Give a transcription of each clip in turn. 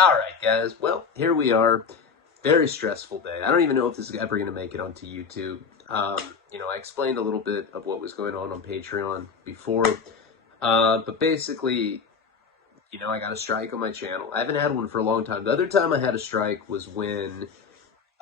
All right, guys. Well, here we are. Very stressful day. I don't even know if this is ever going to make it onto YouTube. I explained a little bit of what was going on Patreon before. But basically, I got a strike on my channel. I haven't had one for a long time. The other time I had a strike was when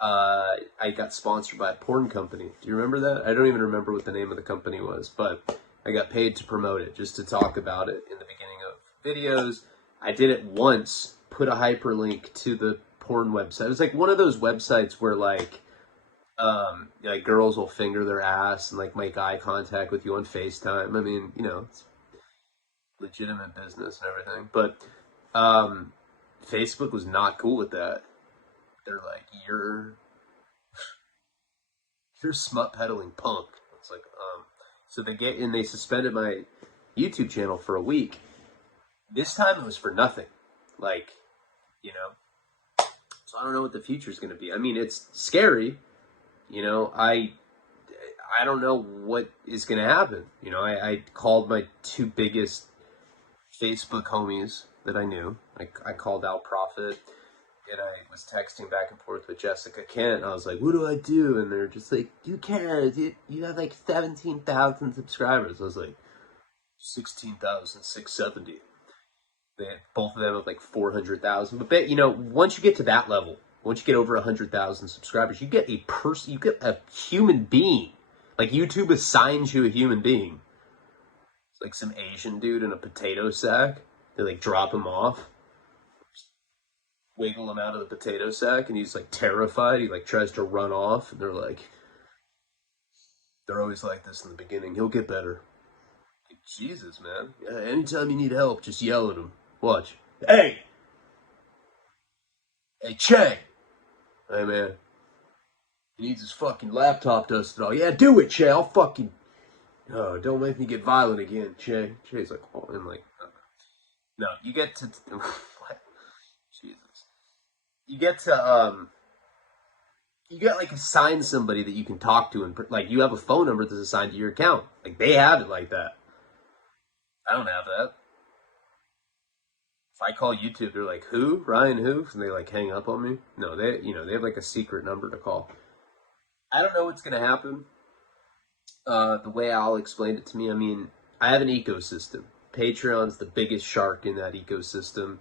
I got sponsored by a porn company. Do you remember that? I don't even remember what the name of the company was, but I got paid to promote it, just to talk about it in the beginning of videos. I did it once, put a hyperlink to the porn website. It was like one of those websites where like girls will finger their ass and like make eye contact with you on FaceTime. I mean, it's legitimate business and everything. But Facebook was not cool with that. They're like, you're smut peddling punk. It's like, so they suspended my YouTube channel for a week. This time it was for nothing. Like, so I don't know what the future is going to be. I mean, it's scary. I don't know what is going to happen. I called my two biggest Facebook homies that I knew. I called Al Prophet, and I was texting back and forth with Jessica Kent. I was like, what do I do? And they're just like, who cares? You have like 17,000 subscribers. I was like, 16,670. Both of them have like 400,000. But once you get to that level, once you get over 100,000 subscribers, you get you get a human being. Like YouTube assigns you a human being. It's like some Asian dude in a potato sack. They like drop him off, wiggle him out of the potato sack, and he's like terrified. He like tries to run off, and they're always like this in the beginning. He'll get better. Like, Jesus, man. Yeah, anytime you need help, just yell at him. Watch. Hey, Che. Hey, man. He needs his fucking laptop dusted off. Yeah, do it, Che. I'll fucking... Oh, don't make me get violent again, Che. Che's like, oh, I'm like... No, you get to... What? Jesus. You get to, You get, like, assign somebody that you can talk to, and, like, you have a phone number that's assigned to your account. Like, they have it like that. I don't have that. If I call YouTube, they're like, who? Ryan who? And they like hang up on me. No, they have like a secret number to call. I don't know what's going to happen. The way Al explained it to me, I mean, I have an ecosystem. Patreon's the biggest shark in that ecosystem.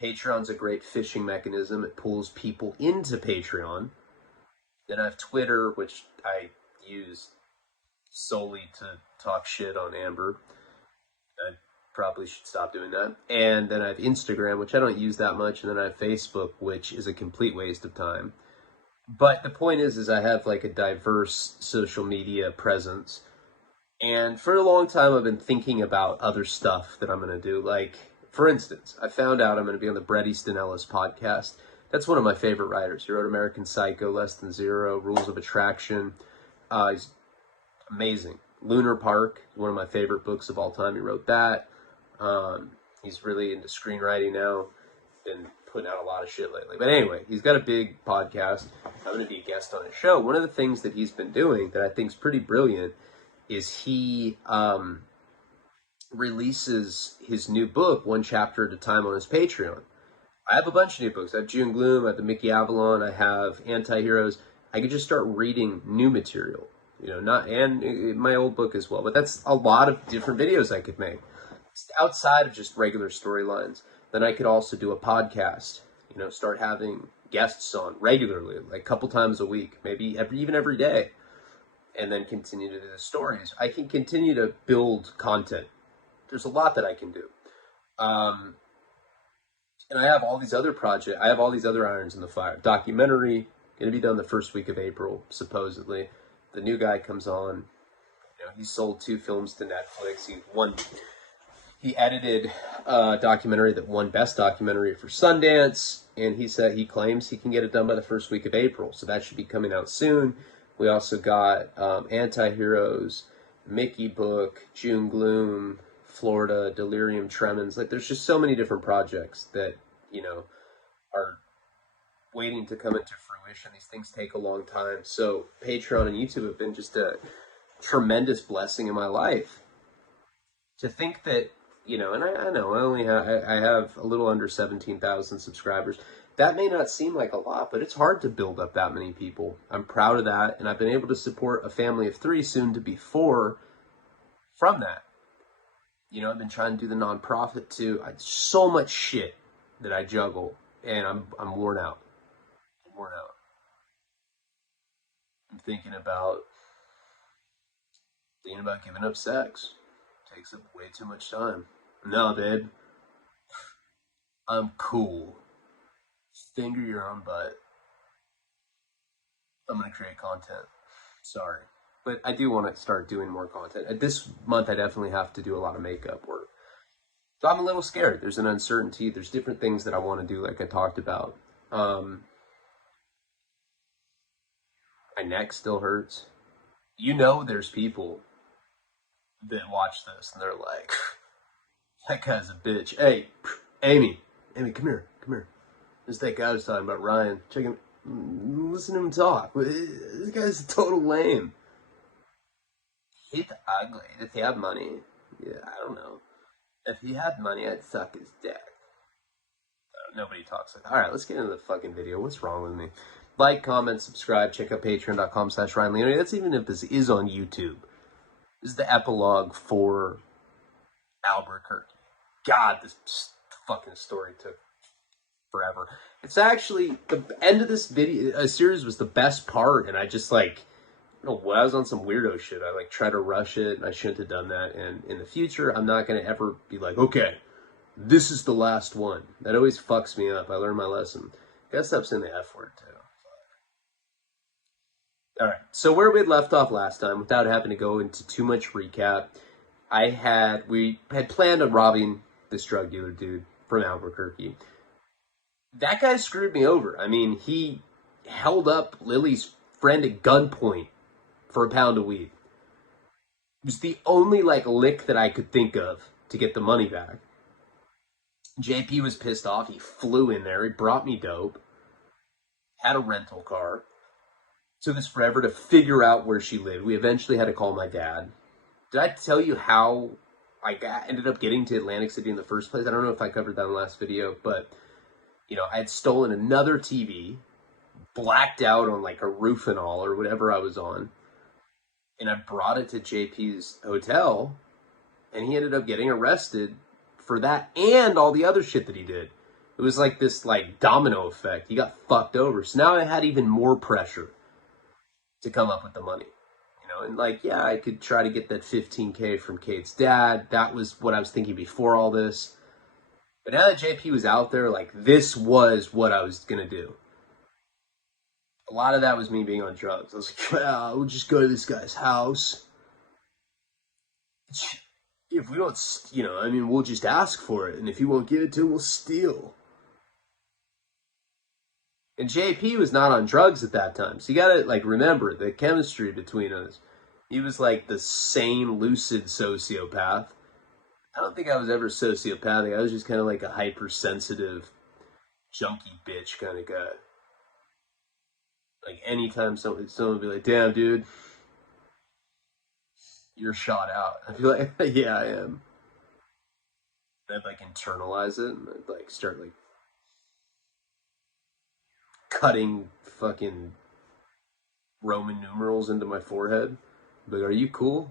Patreon's a great fishing mechanism. It pulls people into Patreon. Then I have Twitter, which I use solely to talk shit on Amber. I probably should stop doing that. And then I have Instagram, which I don't use that much. And then I have Facebook, which is a complete waste of time. But the point is I have like a diverse social media presence. And for a long time, I've been thinking about other stuff that I'm going to do. Like, for instance, I found out I'm going to be on the Bret Easton Ellis podcast. That's one of my favorite writers. He wrote American Psycho, Less Than Zero, Rules of Attraction. He's amazing. Lunar Park, one of my favorite books of all time. He wrote that. He's really into screenwriting now. Been putting out a lot of shit lately. But anyway, he's got a big podcast. I'm going to be a guest on his show. One of the things that he's been doing that I think is pretty brilliant is he releases his new book one chapter at a time on his Patreon. I have a bunch of new books. I have June Gloom, I have the Mickey Avalon, I have Anti-Heroes. I could just start reading new material. And my old book as well. But that's a lot of different videos I could make. It's outside of just regular storylines. Then I could also do a podcast. Start having guests on regularly, like a couple times a week, maybe every day. And then continue to do the stories. I can continue to build content. There's a lot that I can do. And I have all these other projects. I have all these other irons in the fire. Documentary, going to be done the first week of April, supposedly. The new guy comes on. He sold 2 films to Netflix. He edited a documentary that won Best Documentary for Sundance. And he claims he can get it done by the first week of April. So that should be coming out soon. We also got Anti-Heroes, Mickey book, June Gloom, Florida, Delirium Tremens. Like, there's just so many different projects that, are waiting to come into fruition. These things take a long time. So Patreon and YouTube have been just a tremendous blessing in my life. To think that you know, and I know I only have, I have a little under 17,000 subscribers. That may not seem like a lot, but it's hard to build up that many people. I'm proud of that, and I've been able to support a family of 3, soon to be 4, from that. You know, I've been trying to do the nonprofit too. So much shit that I juggle, and I'm worn out. I'm worn out. I'm thinking about giving up sex. Takes up way too much time. No, babe, I'm cool. Finger your own butt. I'm gonna create content. Sorry. But I do want to start doing more content. This month, I definitely have to do a lot of makeup work. So I'm a little scared. There's an uncertainty. There's different things that I want to do, like I talked about. Um, my neck still hurts. You know, there's people that watch this and they're like, that guy's a bitch. Hey, Amy, come here, come here. This is that guy I was talking about, Ryan. Check him. Listen to him talk. This guy's a total lame. He's ugly. Does he have money? Yeah, I don't know. If he had money, I'd suck his dick. Nobody talks like that. All right, let's get into the fucking video. What's wrong with me? Like, comment, subscribe. Check out patreon.com/Ryan Leone. That's even if this is on YouTube. This is the epilogue for Albuquerque. God, this fucking story took forever. It's actually, the end of this video series was the best part, and I just like, I don't know, I was on some weirdo shit. I like try to rush it, and I shouldn't have done that. And in the future, I'm not going to ever be like, okay, this is the last one. That always fucks me up. I learned my lesson. Gotta stop saying the F word, too. All right, so where we had left off last time, without having to go into too much recap, we had planned on robbing this drug dealer dude from Albuquerque. That guy screwed me over. I mean, he held up Lily's friend at gunpoint for a pound of weed. It was the only like lick that I could think of to get the money back. JP was pissed off. He flew in there. He brought me dope. Had a rental car. Took us forever to figure out where she lived. We eventually had to call my dad. Did I tell you how ended up getting to Atlantic City in the first place? I don't know if I covered that in the last video, but, you know, I had stolen another TV, blacked out on like a roof and all, or whatever I was on, and I brought it to JP's hotel, and he ended up getting arrested for that and all the other shit that he did. It was like this like domino effect. He got fucked over. So now I had even more pressure to come up with the money, you know, and like, yeah, I could try to get that 15K from Kate's dad. That was what I was thinking before all this. But now that JP was out there, like, this was what I was gonna do. A lot of that was me being on drugs. I was like, well, we'll just go to this guy's house. If we don't, you know, I mean, we'll just ask for it, and if he won't give it to him, we'll steal. And JP was not on drugs at that time. So you gotta, like, remember the chemistry between us. He was, like, the sane, lucid sociopath. I don't think I was ever sociopathic. I was just kind of like a hypersensitive, junkie bitch kind of guy. Like, anytime someone would be like, damn, dude, you're shot out. I'd be like, yeah, I am. And I'd, like, internalize it, and I'd, like, start, like, cutting fucking Roman numerals into my forehead. Like, are you cool?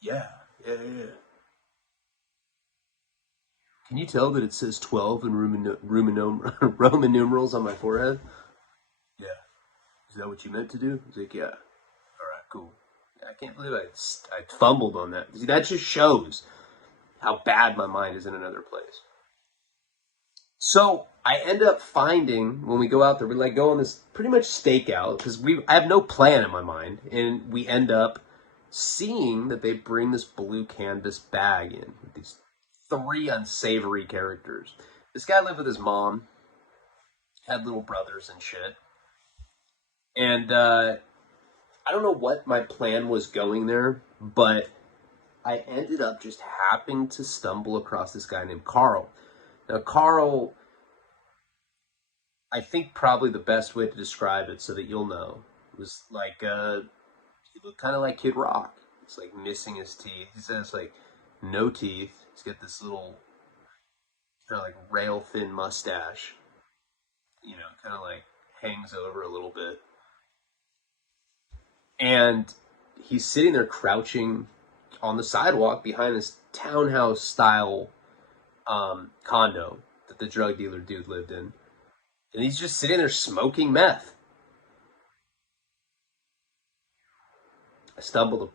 Yeah. Can you tell that it says 12 in Roman numerals on my forehead? Yeah. Is that what you meant to do? He's like, yeah. All right, cool. I can't believe I fumbled on that. See, that just shows how bad my mind is in another place. So I end up finding, when we go out there, we like go on this pretty much stakeout, because I have no plan in my mind, and we end up seeing that they bring this blue canvas bag in with these 3 unsavory characters. This guy lived with his mom, had little brothers and shit, and I don't know what my plan was going there, but I ended up just happening to stumble across this guy named Carl. Now, Carl, I think probably the best way to describe it so that you'll know, was like, he looked kind of like Kid Rock. It's like missing his teeth. He says like no teeth, He's got this little kind of like rail thin mustache, kind of like hangs over a little bit. And he's sitting there crouching on the sidewalk behind this townhouse style condo that the drug dealer dude lived in. And he's just sitting there smoking meth. I stumbled,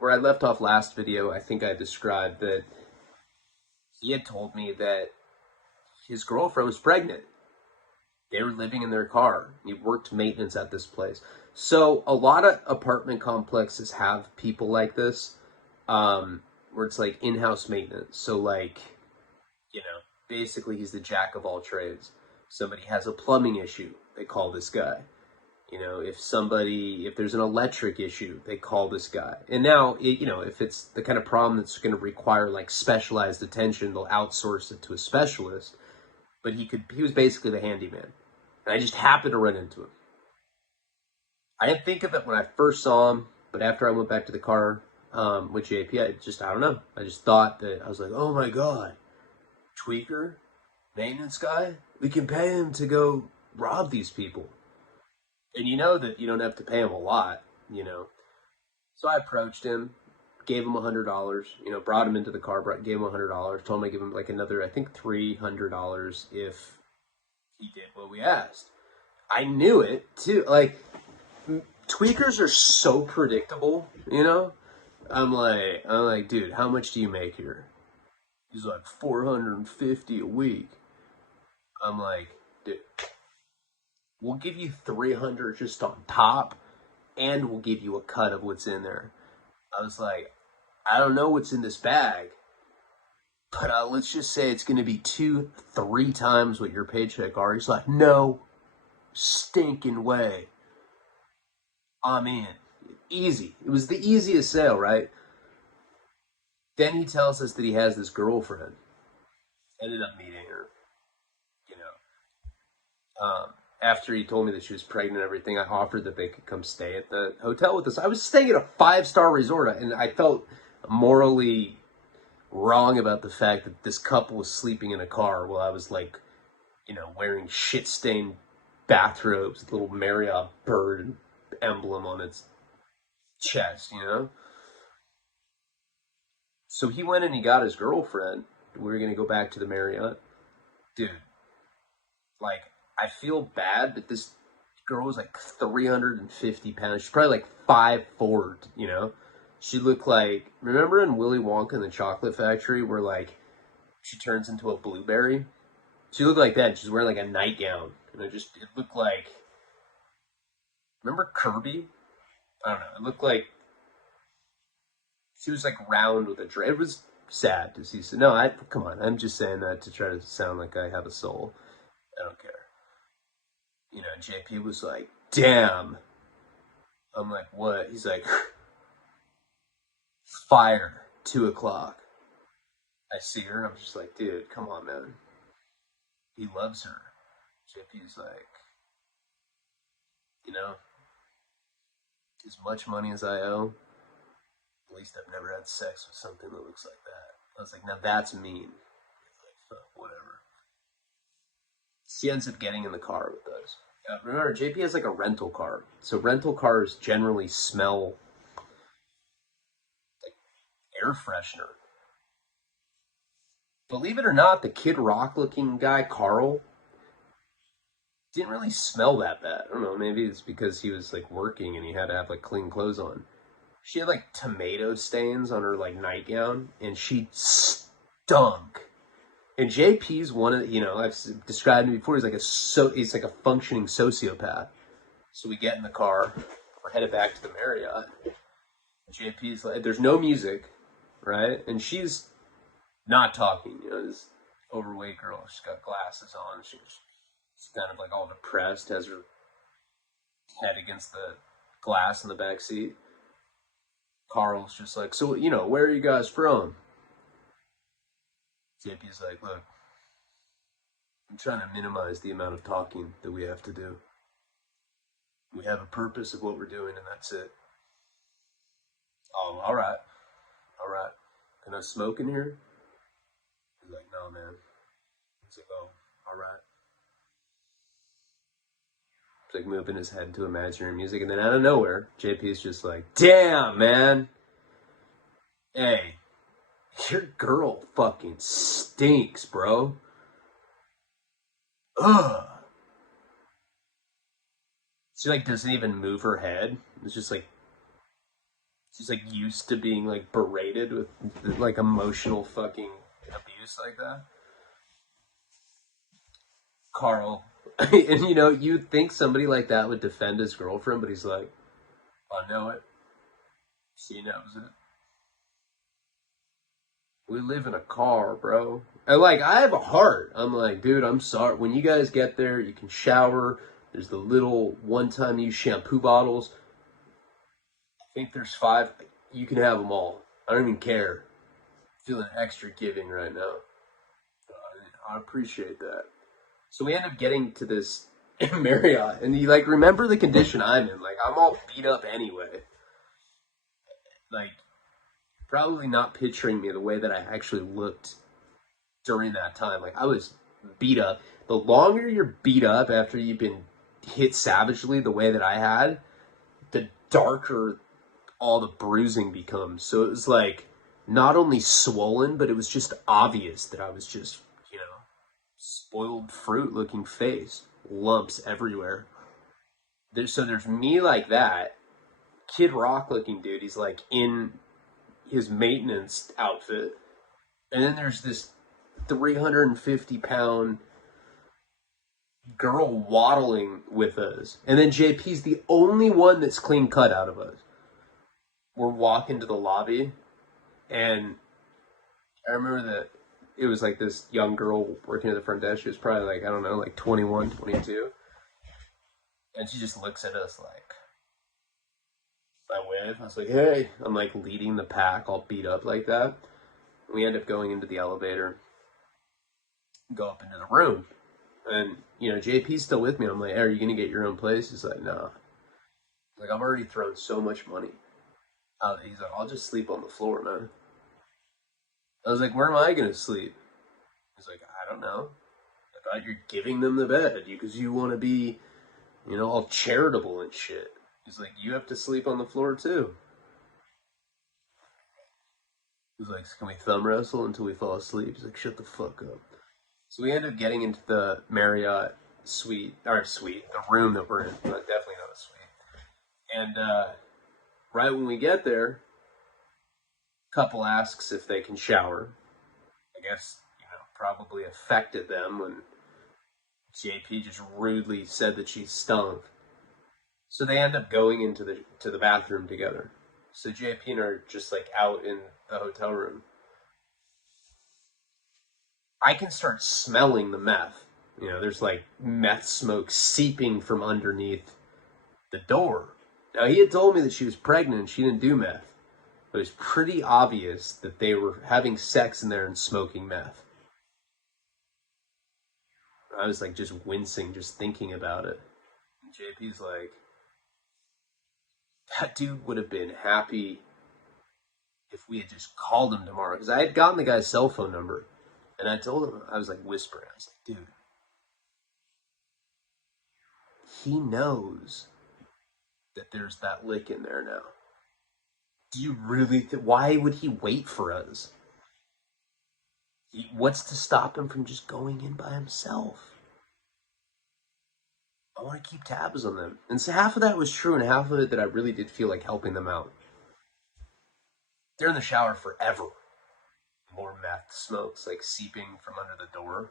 where I left off last video, I think I described that he had told me that his girlfriend was pregnant. They were living in their car. He worked maintenance at this place. So a lot of apartment complexes have people like this, where it's like in-house maintenance. So like, basically he's the jack of all trades. Somebody has a plumbing issue, they call this guy. If there's an electric issue, they call this guy. And now, if it's the kind of problem that's going to require like specialized attention, they'll outsource it to a specialist. But he was basically the handyman. And I just happened to run into him. I didn't think of it when I first saw him, but after I went back to the car with JP, I don't know. I just thought that, I was like, oh my God, tweaker, maintenance guy, we can pay him to go rob these people. And you know that you don't have to pay him a lot, So I approached him, gave him $100, brought him into the car, gave him $100, told him I'd give him like another, I think $300 if he did what we asked. I knew it too. Like, tweakers are so predictable, I'm like, dude, how much do you make here? He's like, $450 a week. I'm like, dude, we'll give you $300 just on top, and we'll give you a cut of what's in there. I was like, I don't know what's in this bag, but let's just say it's going to be 2-3 times what your paycheck are. He's like, no stinking way. I'm in. Easy. It was the easiest sale, right? Then he tells us that he has this girlfriend. Ended up meeting her. After he told me that she was pregnant and everything, I offered that they could come stay at the hotel with us. I was staying at a 5-star resort, and I felt morally wrong about the fact that this couple was sleeping in a car while I was like, wearing shit-stained bathrobes with a little Marriott bird emblem on its chest, So he went and he got his girlfriend. We were going to go back to the Marriott. Dude, like, I feel bad, but this girl was like 350 pounds. She's probably like 5'4", She looked like, remember in Willy Wonka and the Chocolate Factory where like she turns into a blueberry? She looked like that. She's wearing like a nightgown. And it looked like, remember Kirby? I don't know. It looked like she was like round with a dread. It was sad to see. So no, come on. I'm just saying that to try to sound like I have a soul. I don't care. JP was like, damn. I'm like, what? He's like, fire, 2 o'clock. I see her, and I'm just like, dude, come on, man. He loves her. JP's like, as much money as I owe, at least I've never had sex with something that looks like that. I was like, now that's mean. He's like, whatever. She ends up getting in the car with us. Remember, JP has like a rental car. So rental cars generally smell like air freshener. Believe it or not, the Kid Rock looking guy, Carl, didn't really smell that bad. I don't know, maybe it's because he was like working and he had to have like clean clothes on. She had like tomato stains on her like nightgown and she stunk. And JP's one of, I've described him before. He's like a functioning sociopath. So we get in the car, we're headed back to the Marriott. JP's like, there's no music, right? And she's not talking. This overweight girl. She's got glasses on. She's kind of like all depressed, has her head against the glass in the back seat. Carl's just like, so, where are you guys from? JP's like, look, I'm trying to minimize the amount of talking that we have to do. We have a purpose of what we're doing, and that's it. Oh, all right. Can I smoke in here? He's like, no, man. He's like, oh, all right. He's like moving his head to imaginary music, and then out of nowhere, JP's just like, damn, man. Hey, your girl fucking stinks, bro. Ugh. She like doesn't even move her head. It's just like she's like used to being like berated with like emotional fucking abuse like that. Carl, and you'd think somebody like that would defend his girlfriend, but he's like, I know it. She knows it. We live in a car, bro. And like, I have a heart. I'm like, dude, I'm sorry. When you guys get there, you can shower. There's the little one-time use shampoo bottles. I think there's 5. You can have them all. I don't even care. Feeling extra giving right now. I appreciate that. So we end up getting to this Marriott, and you like remember the condition I'm in. Like I'm all beat up anyway. Like probably not picturing me the way that I actually looked during that time. Like I was beat up. The longer you're beat up after you've been hit savagely the way that I had, the darker all the bruising becomes. So it was like not only swollen, but it was just obvious that I was just, spoiled fruit looking face, lumps everywhere. There's me like that, Kid Rock looking dude. He's like in his maintenance outfit, and then there's this 350-pound girl waddling with us, and then JP's the only one that's clean cut out of us. We're walking to the lobby, and I remember that it was like this young girl working at the front desk. She was probably like, I don't know, like 21, 22. And she just looks at us like, I wave. I was like, hey. I'm like leading the pack all beat up like that. We end up going into the elevator, go up into the room. And, JP's still with me. I'm like, hey, are you going to get your own place? He's like, no. Like, I've already thrown so much money. He's like, I'll just sleep on the floor, man. I was like, where am I going to sleep? He's like, I don't know. I thought you're giving them the bed because you want to be, all charitable and shit. He's like, you have to sleep on the floor too. He's like, can we thumb wrestle until we fall asleep? He's like, shut the fuck up. So we end up getting into the Marriott the room that we're in. But definitely not a suite. And right when we get there, couple asks if they can shower. I guess, probably affected them when JP just rudely said that she stunk. So they end up going into the bathroom together. So JP and I are just like out in the hotel room. I can start smelling the meth. There's like meth smoke seeping from underneath the door. Now he had told me that she was pregnant and she didn't do meth. But it was pretty obvious that they were having sex in there and smoking meth. I was like just wincing, just thinking about it. And JP's like, that dude would have been happy if we had just called him tomorrow. Because I had gotten the guy's cell phone number. And I told him, I was like whispering. I was like, dude, he knows that there's that lick in there now. Do you really why would he wait for us? What's to stop him from just going in by himself? I want to keep tabs on them. And so half of that was true, and half of it that I really did feel like helping them out. They're in the shower forever. More meth smokes like seeping from under the door.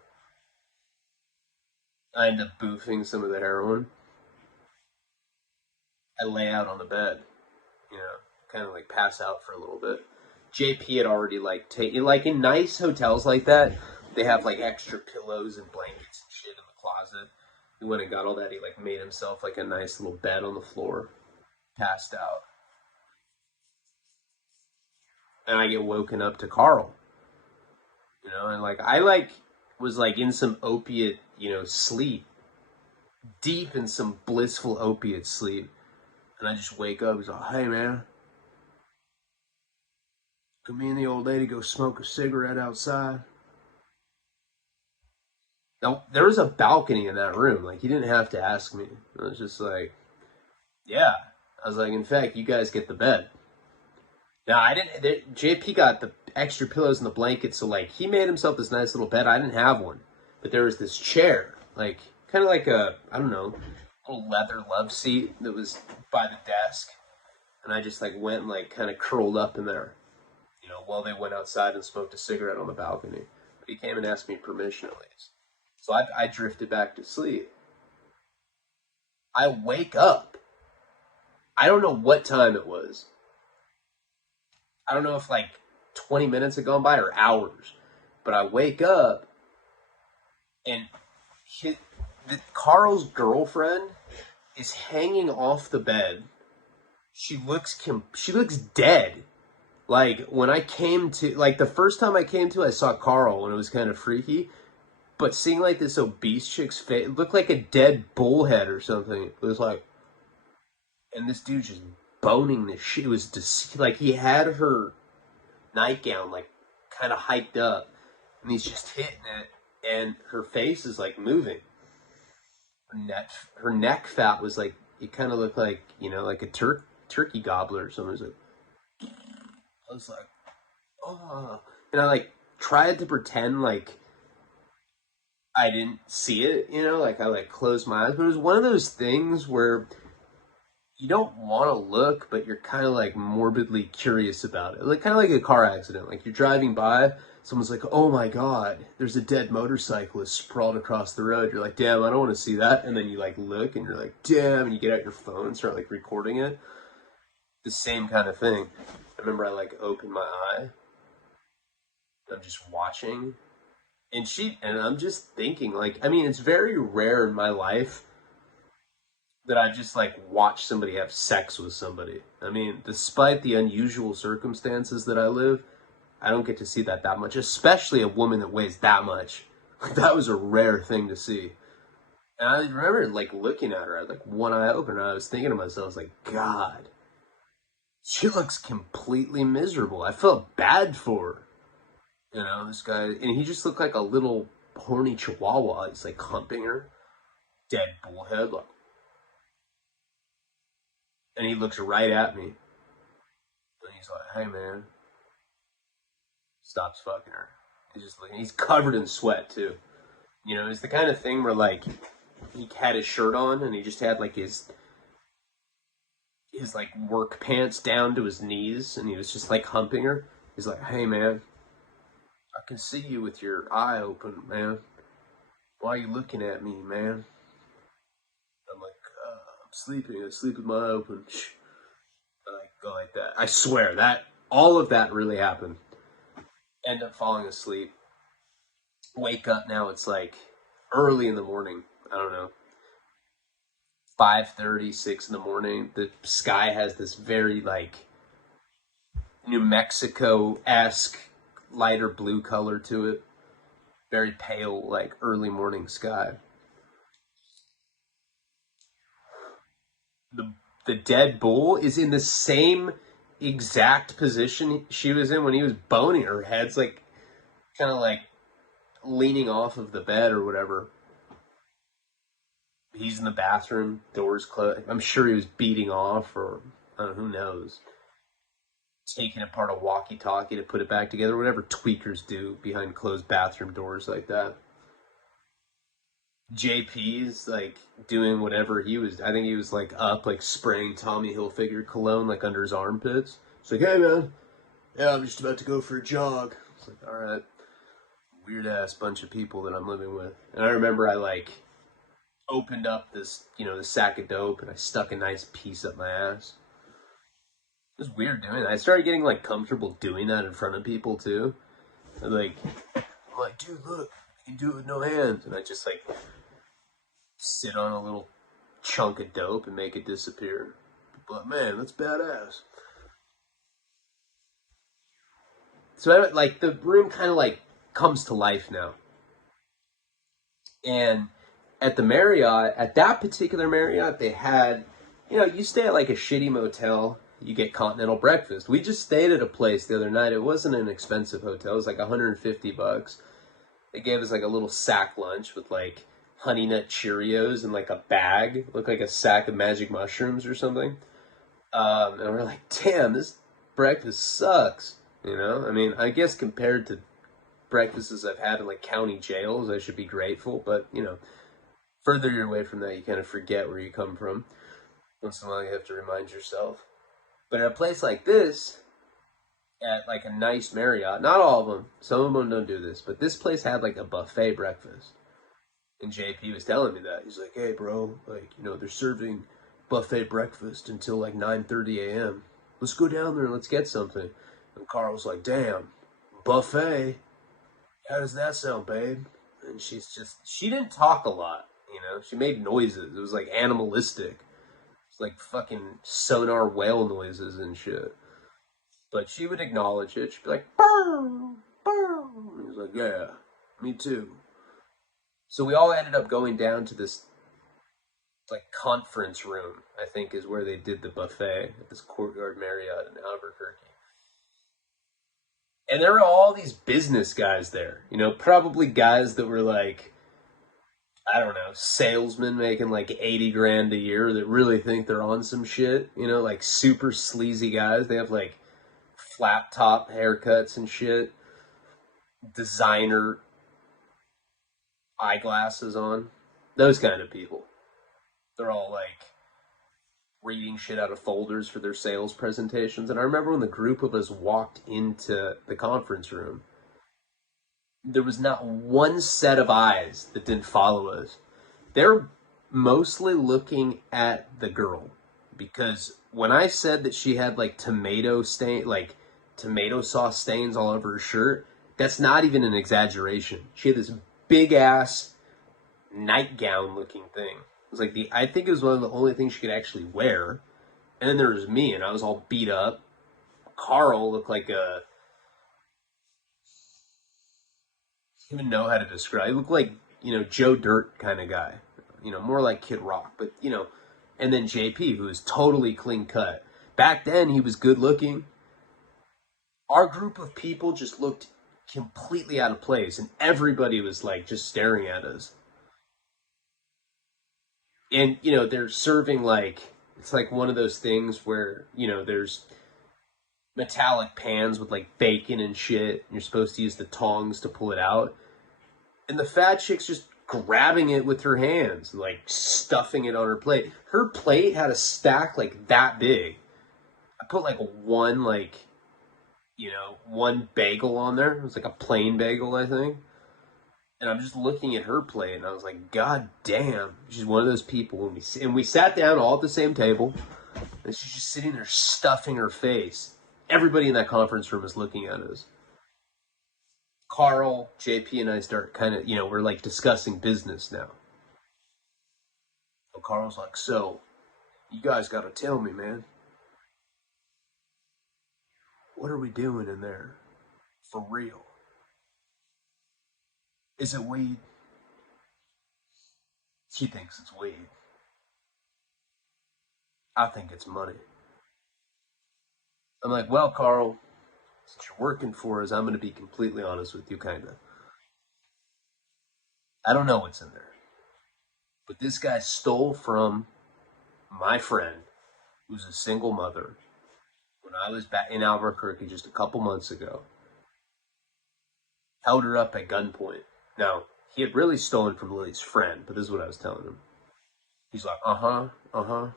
I end up boofing some of the heroin. I lay out on the bed, kind of like pass out for a little bit. JP had already like taken, like in nice hotels like that, they have like extra pillows and blankets and shit in the closet. He went and got all that. He like made himself like a nice little bed on the floor, passed out. And I get woken up to Carl. And like I was like in some opiate, sleep. Deep in some blissful opiate sleep. And I just wake up, he's like, hey man, could me and the old lady go smoke a cigarette outside? Now, there was a balcony in that room. Like, he didn't have to ask me. I was just like, yeah. I was like, in fact, you guys get the bed. Now, I didn't. JP got the extra pillows and the blankets, so like he made himself this nice little bed. I didn't have one, but there was this chair, like kind of like a I don't know, little leather love seat that was by the desk, and I just like went and like kind of curled up in there, while they went outside and smoked a cigarette on the balcony. But he came and asked me permission at least, so I drifted back to sleep. I wake up. I don't know what time it was. I don't know if like 20 minutes had gone by or hours, but I wake up and Carl's girlfriend is hanging off the bed. She looks dead. Like when I came to, like the first time I came to, I saw Carl and it was kind of freaky. But seeing like this obese chick's face, it looked like a dead bullhead or something. It was like, and this dude just boning this shit. It was just like he had her nightgown like kind of hiked up, and he's just hitting it, and her face is like moving. Her neck fat was like, it kind of looked like like a turkey gobbler or something. I was like, oh, and I like tried to pretend like I didn't see it, like I like closed my eyes, but it was one of those things where you don't want to look, but you're kind of like morbidly curious about it. Like kind of like a car accident. Like you're driving by, someone's like, "Oh my God, there's a dead motorcyclist sprawled across the road." You're like, "Damn, I don't want to see that." And then you like look and you're like, "Damn," and you get out your phone and start like recording it. The same kind of thing. I remember I like opened my eye. I'm just watching, and I'm just thinking like, I mean, it's very rare in my life that I just like watch somebody have sex with somebody. I mean, despite the unusual circumstances that I live, I don't get to see that much, especially a woman that weighs that much. Like that was a rare thing to see. And I remember like looking at her, I had like one eye open, and I was thinking to myself, I was like, God, she looks completely miserable. I felt bad for her. This guy, and he just looked like a little horny chihuahua. He's like humping her, dead bullhead, like, and he looks right at me. And he's like, "Hey, man." Stops fucking her. He's just looking. He's covered in sweat, too. It's the kind of thing where, like, he had his shirt on and he just had, like, his like, work pants down to his knees and he was just, like, humping her. He's like, "Hey, man, I can see you with your eye open, man. Why are you looking at me, man?" I'm like, "I'm sleeping. I sleep with my eye open." I like go like that. I swear that all of that really happened. End up falling asleep. Wake up now. It's like early in the morning. I don't know, 5:30, 6 in the morning. The sky has this very like New Mexico-esque lighter blue color to it. Very pale, like early morning sky. The dead bull is in the same exact position she was in when he was boning her. Her head's like kind of like leaning off of the bed or whatever. He's in the bathroom, doors closed. I'm sure he was beating off, or I don't know, who knows. Taking apart a walkie-talkie to put it back together, whatever tweakers do behind closed bathroom doors like that. JP's like doing whatever he was. I think he was like up, like spraying Tommy Hilfiger cologne like under his armpits. It's like, "Hey man, yeah, I'm just about to go for a jog." It's like, all right, weird ass bunch of people that I'm living with. And I remember I like opened up this, this sack of dope, and I stuck a nice piece up my ass. It was weird doing that. I started getting like comfortable doing that in front of people too. I'm like, "Dude, look, I can do it with no hands," and I just like sit on a little chunk of dope and make it disappear. But man, that's badass. So like the room kind of like comes to life now. And at the Marriott, at that particular Marriott, they had, you stay at like a shitty motel, you get continental breakfast. We just stayed at a place the other night. It wasn't an expensive hotel. It was like $150. They gave us like a little sack lunch with like honey nut Cheerios and like a bag, looked like a sack of magic mushrooms or something. And we're like, damn, this breakfast sucks. You know, I mean, I guess compared to breakfasts I've had in like county jails, I should be grateful. But you know, further you're away from that, you kind of forget where you come from. Once in a while, you have to remind yourself. But at a place like this, at like a nice Marriott, not all of them, some of them don't do this, but this place had like a buffet breakfast. And JP was telling me that. He's like, hey, bro, like, you know, they're serving buffet breakfast until like 9:30 a.m. Let's go down there and let's get something. And Carl was like, damn, buffet? How does that sound, babe? And she didn't talk a lot, you know? She made noises. It was like animalistic. It's like fucking sonar whale noises and shit. But she would acknowledge it. She'd be like, burr, burr. He was like, yeah, me too. So we all ended up going down to this like conference room, I think is where they did the buffet at this Courtyard Marriott in Albuquerque. And there were all these business guys there, you know, probably guys that were like, I don't know, salesmen making like 80 grand a year that really think they're on some shit, you know, like super sleazy guys. They have like flat top haircuts and shit, designer eyeglasses on, those kind of people. They're all like reading shit out of folders for their sales presentations. And I remember when the group of us walked into the conference room, there was not one set of eyes that didn't follow us. They're mostly looking at the girl, because when I said that she had like tomato sauce stains all over her shirt, that's not even an exaggeration. She had this big ass nightgown looking thing. It was like I think it was one of the only things she could actually wear. And then there was me, and I was all beat up. Carl looked like a, I don't even know how to describe. He looked like, you know, Joe Dirt kind of guy. You know, more like Kid Rock, but you know. And then JP, who was totally clean cut. Back then, he was good looking. Our group of people just looked completely out of place, and everybody was like just staring at us. And you know, they're serving like, it's like one of those things where, you know, there's metallic pans with like bacon and shit, and you're supposed to use the tongs to pull it out. And the fat chick's just grabbing it with her hands, like stuffing it on her plate. Her plate had a stack like that big. I put like one, like, you know, one bagel on there. It was like a plain bagel, I think. And I'm just looking at her plate, and I was like, God damn, she's one of those people. And we sat down all at the same table, and she's just sitting there stuffing her face. Everybody in that conference room is looking at us. Carl, JP, and I start kind of, you know, we're like discussing business now. And Carl's like, so, you guys got to tell me, man. What are we doing in there? For real? Is it weed? She thinks it's weed. I think it's money. I'm like, well, Carl, since you're working for us, I'm going to be completely honest with you, kind of. I don't know what's in there. But this guy stole from my friend, who's a single mother, when I was back in Albuquerque just a couple months ago, held her up at gunpoint. Now, he had really stolen from Lily's friend, but this is what I was telling him. He's like, uh-huh, uh-huh.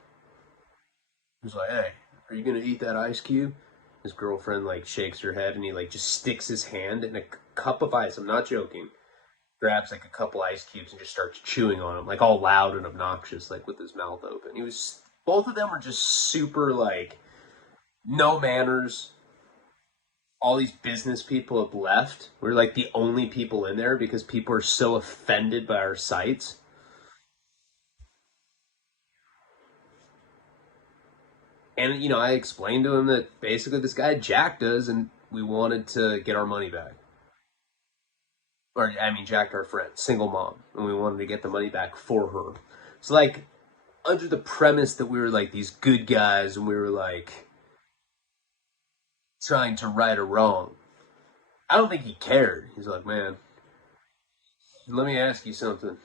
He's like, hey, are you going to eat that ice cube? His girlfriend, like, shakes her head, and he, like, just sticks his hand in a cup of ice. I'm not joking. Grabs, like, a couple ice cubes and just starts chewing on them, like, all loud and obnoxious, like, with his mouth open. Both of them were just super, like, no manners. All these business people have left. We're, like, the only people in there because people are so offended by our sites. And, you know, I explained to him that basically this guy jacked us and we wanted to get our money back. Or, I mean, jacked our friend, single mom, and we wanted to get the money back for her. So, like, under the premise that we were, like, these good guys and we were, like, trying to right a wrong, I don't think he cared. He's like, man, Let me ask you something.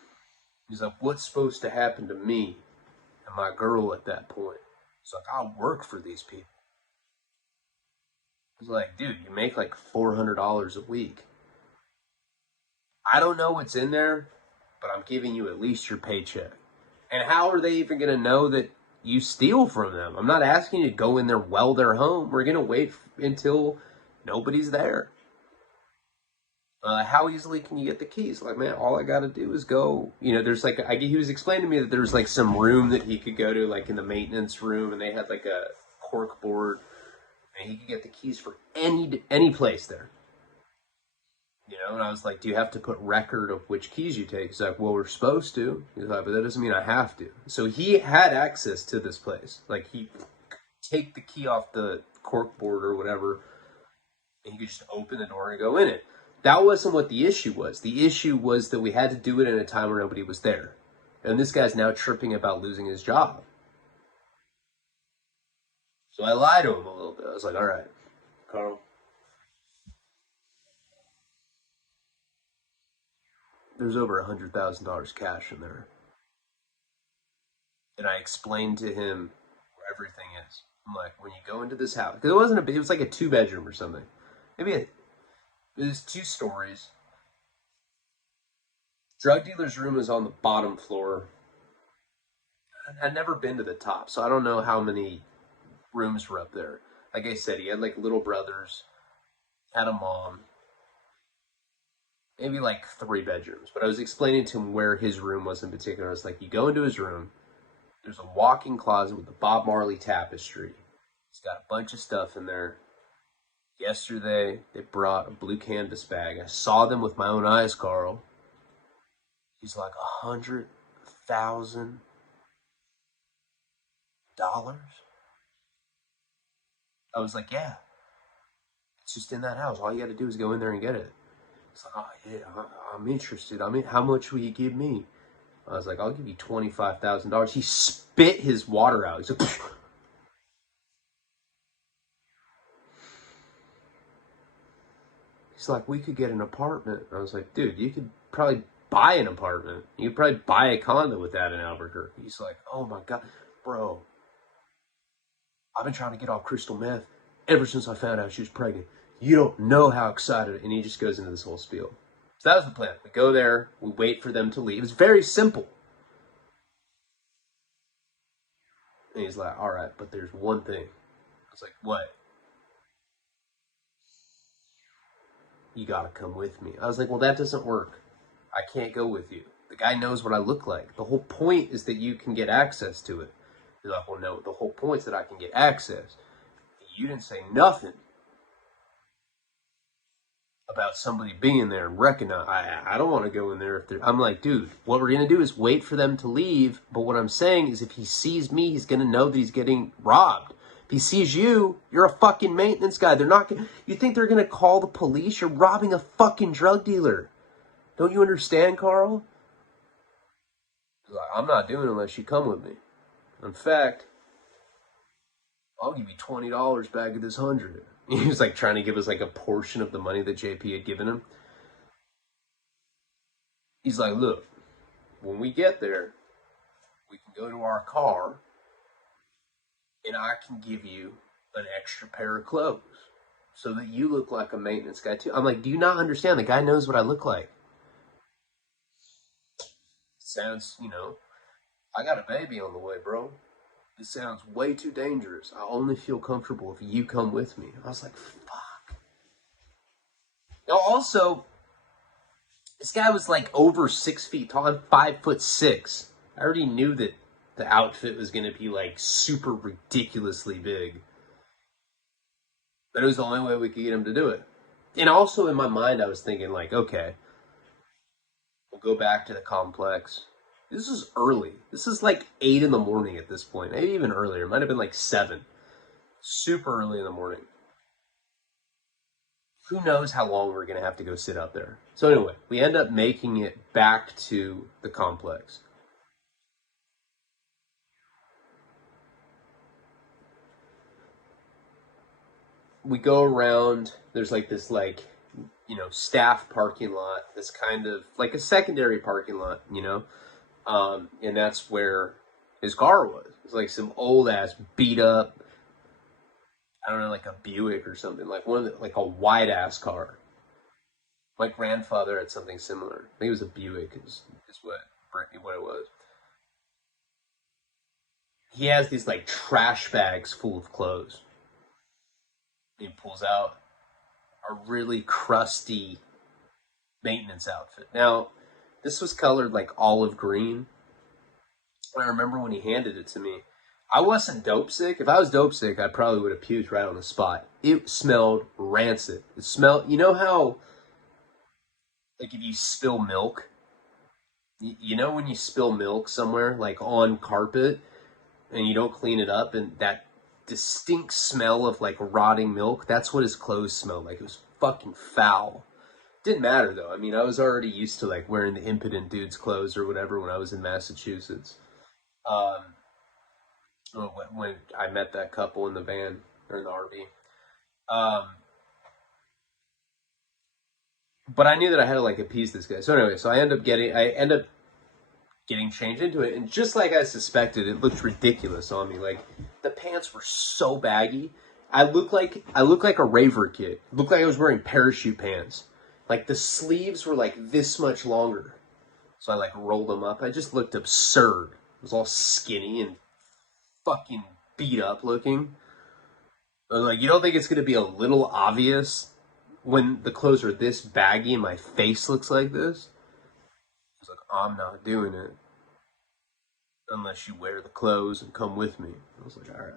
He's like, what's supposed to happen to me and my girl at that point? He's like, I'll work for these people. I was like, dude, you make like $400 a week. I don't know what's in there, but I'm giving you at least your paycheck. And how are they even going to know that you steal from them? I'm not asking you to go in there while they're home. We're going to wait until nobody's there. How easily can you get the keys? Like, man, all I got to do is go. You know, there's like, he was explaining to me that there's like some room that he could go to, like in the maintenance room, and they had like a cork board, and he could get the keys for any place there. You know, and I was like, do you have to put record of which keys you take? He's like, well, we're supposed to. He's like, but that doesn't mean I have to. So he had access to this place. Like, he take the key off the cork board or whatever, and he could just open the door and go in it. That wasn't what the issue was. The issue was that we had to do it in a time where nobody was there. And this guy's now tripping about losing his job. So I lied to him a little bit. I was like, all right, Carl, there's over $100,000 cash in there. And I explained to him where everything is. I'm like, when you go into this house, because it wasn't it was like a 2 bedroom or something. Maybe it was 2 stories. Drug dealer's room is on the bottom floor. I'd never been to the top, so I don't know how many rooms were up there. Like I said, he had like little brothers, had a mom, maybe like 3 bedrooms. But I was explaining to him where his room was in particular. I was like, you go into his room, there's a walk-in closet with a Bob Marley tapestry. He's got a bunch of stuff in there. Yesterday, they brought a blue canvas bag. I saw them with my own eyes, Carl. He's like, $100,000? I was like, yeah, it's just in that house. All you got to do is go in there and get it. It's like, oh, yeah, I'm interested. I mean, how much will you give me? I was like, I'll give you $25,000. He spit his water out. He's like, he's like, we could get an apartment. I was like, dude, you could probably buy an apartment. You could probably buy a condo with that in Albuquerque. He's like, oh my God, bro, I've been trying to get off crystal meth ever since I found out she was pregnant. You don't know how excited. And he just goes into this whole spiel. So that was the plan. We go there, we wait for them to leave. It's very simple. And he's like, all right, but there's one thing. I was like, what? You gotta come with me. I was like, well, that doesn't work. I can't go with you. The guy knows what I look like. The whole point is that you can get access to it. He's like, well, no, the whole point is that I can get access. You didn't say nothing about somebody being there and recognize. I don't want to go in there if they're. I'm like, dude, what we're gonna do is wait for them to leave. But what I'm saying is, if he sees me, he's gonna know that he's getting robbed. If he sees you, you're a fucking maintenance guy. They're not gonna. You think they're gonna call the police? You're robbing a fucking drug dealer. Don't you understand, Carl? He's like, I'm not doing it unless you come with me. In fact, I'll give you $20 back of this 100. He was like trying to give us like a portion of the money that JP had given him. He's like, look, when we get there, we can go to our car and I can give you an extra pair of clothes so that you look like a maintenance guy too. I'm like, do you not understand? The guy knows what I look like. Sounds, I got a baby on the way, bro. This sounds way too dangerous. I only feel comfortable if you come with me. I was like, fuck. Now, also, this guy was like over 6 feet tall. I'm 5'6". I already knew that the outfit was going to be like super ridiculously big. But it was the only way we could get him to do it. And also in my mind, I was thinking like, okay, we'll go back to the complex. This is early. This is like 8 in the morning at this point. Maybe even earlier. It might have been like 7. Super early in the morning. Who knows how long we're going to have to go sit out there. So anyway, we end up making it back to the complex. We go around. There's like this like staff parking lot. This kind of like a secondary parking lot, and that's where his car was. It's like some old ass beat up, I don't know, like a Buick or something, like like a wide ass car. My grandfather had something similar. I think it was a Buick, is what it was. He has these like trash bags full of clothes. He pulls out a really crusty maintenance outfit. Now, this was colored like olive green. I remember when he handed it to me. I wasn't dope sick. If I was dope sick, I probably would have puked right on the spot. It smelled rancid. It smelled, you know how, like if you spill milk, you know when you spill milk somewhere, like on carpet, and you don't clean it up, and that distinct smell of like rotting milk, that's what his clothes smelled like. It was fucking foul. Didn't matter though. I mean, I was already used to like wearing the impotent dude's clothes or whatever when I was in Massachusetts. Um, when I met that couple in the van or in the RV. Um, but I knew that I had to like appease this guy. So anyway, I end up getting changed into it, and just like I suspected, it looked ridiculous on me. Like the pants were so baggy. I looked like a raver kid. It looked like I was wearing parachute pants. Like the sleeves were like this much longer. So I like rolled them up. I just looked absurd. It was all skinny and fucking beat up looking. But like, you don't think it's gonna be a little obvious when the clothes are this baggy and my face looks like this? I was like, I'm not doing it unless you wear the clothes and come with me. I was like, all right.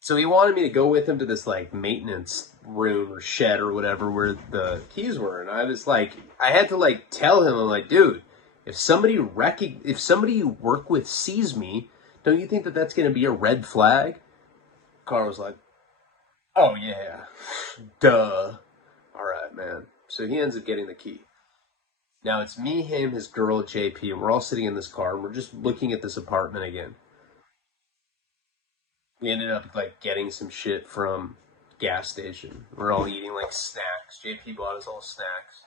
So he wanted me to go with him to this like maintenance room or shed or whatever where the keys were, and I was like, I had to like tell him, I'm like, dude, if somebody you work with sees me, don't you think that that's gonna be a red flag? Carl was like, oh yeah, duh. All right, man. So he ends up getting the key. Now it's me, him, his girl, JP, and we're all sitting in this car, and we're just looking at this apartment again. We ended up like getting some shit from gas station. We're all eating like snacks. JP bought us all snacks.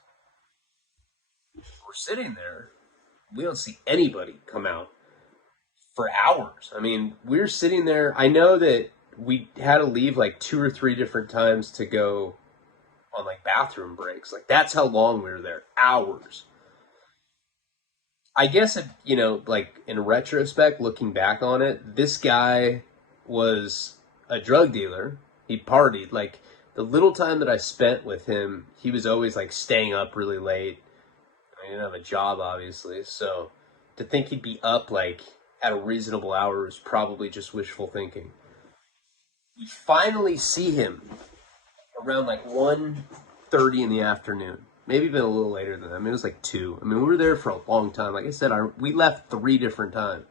We're sitting there. We don't see anybody come out for hours. I mean, we're sitting there. I know that we had to leave like 2 or 3 different times to go on like bathroom breaks. Like that's how long we were there. Hours. I guess it, like in retrospect, looking back on it, this guy was a drug dealer. He partied. Like the little time that I spent with him, he was always like staying up really late. I didn't have a job, obviously, so to think he'd be up like at a reasonable hour was probably just wishful thinking. We finally see him around like 1:30 in the afternoon. Maybe even a little later than that. I mean, it was like 2. I mean, we were there for a long time. Like I said, we left 3 different times.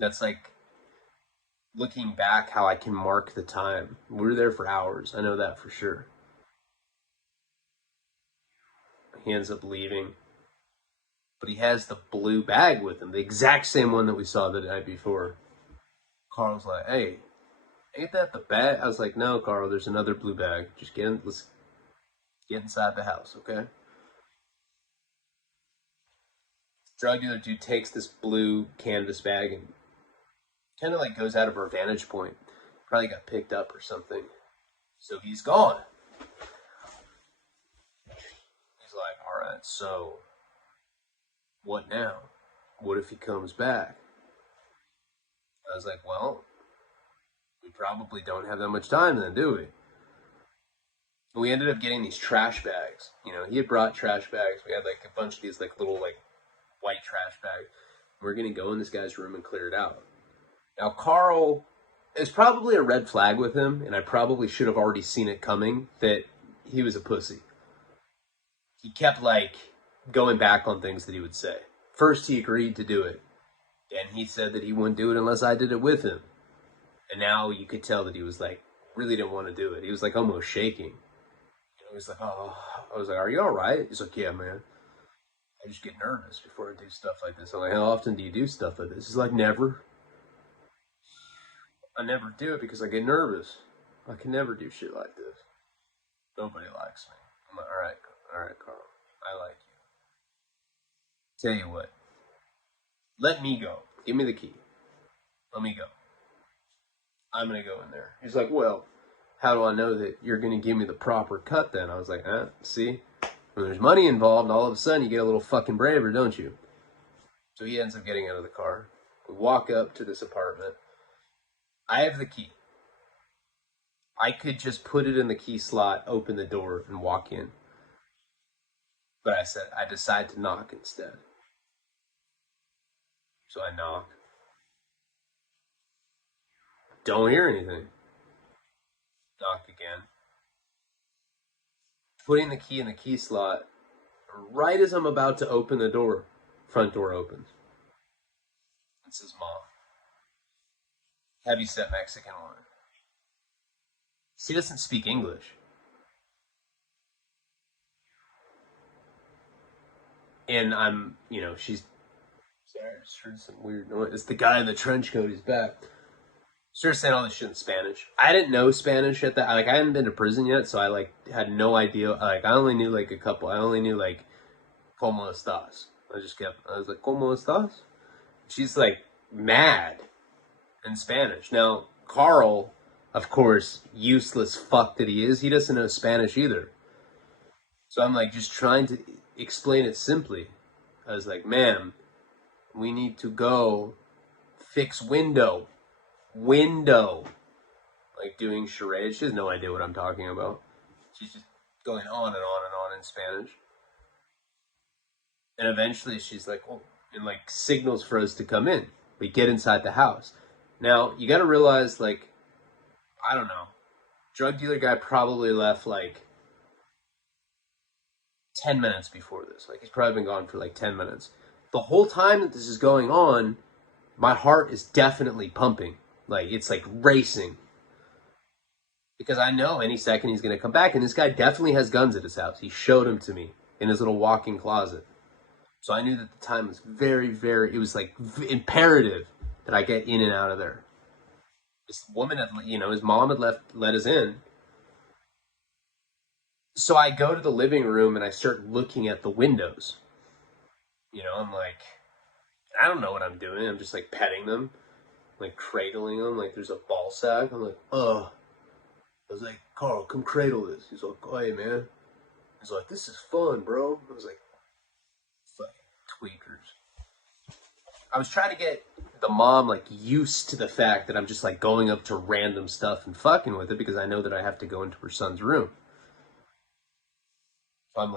That's like looking back how I can mark the time. We were there for hours. I know that for sure. He ends up leaving. But he has the blue bag with him, the exact same one that we saw the night before. Carl's like, hey, ain't that the bag? I was like, no, Carl, there's another blue bag. Just let's get inside the house, okay? Drug dealer dude takes this blue canvas bag and kind of like goes out of our vantage point. Probably got picked up or something. So he's gone. He's like, all right, so what now? What if he comes back? I was like, well, we probably don't have that much time then, do we? We ended up getting these trash bags. He had brought trash bags. We had like a bunch of these like little like white trash bags. We're gonna go in this guy's room and clear it out. Now Carl is probably a red flag with him, and I probably should have already seen it coming that he was a pussy. He kept like going back on things that he would say. First he agreed to do it. Then he said that he wouldn't do it unless I did it with him. And now you could tell that he was like, really didn't want to do it. He was like almost shaking. He was like, oh, I was like, are you all right? He's like, yeah, man. I just get nervous before I do stuff like this. I'm like, how often do you do stuff like this? He's like, never. I never do it because I get nervous. I can never do shit like this. Nobody likes me. I'm like, all right, Carl. I like you. Tell you what. Let me go. Give me the key. Let me go. I'm going to go in there. He's like, well, how do I know that you're going to give me the proper cut then? I was like, see? When there's money involved, all of a sudden you get a little fucking braver, don't you? So he ends up getting out of the car. We walk up to this apartment. I have the key. I could just put it in the key slot, open the door, and walk in. But I decide to knock instead. So I knock. Don't hear anything. Knock again. Putting the key in the key slot. Right as I'm about to open the door, front door opens. It's his mom. Heavyset Mexican woman. She doesn't speak English. And she's... Sorry, I just heard some weird noise. It's the guy in the trench coat, he's back. Started saying all this shit in Spanish. I didn't know Spanish at that. Like, I hadn't been to prison yet, so I had no idea. Like, I only knew a couple. I only knew "Cómo estás?" I was like, "Cómo estás?" She's like mad in Spanish. Now, Carl, of course, useless fuck that he is, he doesn't know Spanish either. So I'm like just trying to explain it simply. I was like, "Ma'am, we need to go fix window." Like doing charades. She has no idea what I'm talking about. She's just going on and on and on in Spanish. And eventually she's like, oh, and signals for us to come in. We get inside the house. Now, you gotta realize, I don't know, drug dealer guy probably left 10 minutes before this. He's probably been gone for 10 minutes. The whole time that this is going on, my heart is definitely pumping. It's racing. Because I know any second he's going to come back. And this guy definitely has guns at his house. He showed them to me in his little walk-in closet. So I knew that the time was very, very, it was imperative that I get in and out of there. This woman had, his mom had let us in. So I go to the living room and I start looking at the windows. I'm like, I don't know what I'm doing. I'm just petting them. Cradling them, there's a ball sack. I'm like, ugh. I was like, Carl, come cradle this. He's like, oh, hey, man. He's like, this is fun, bro. I was like, fucking tweakers. I was trying to get the mom, used to the fact that I'm just, going up to random stuff and fucking with it because I know that I have to go into her son's room. So I'm,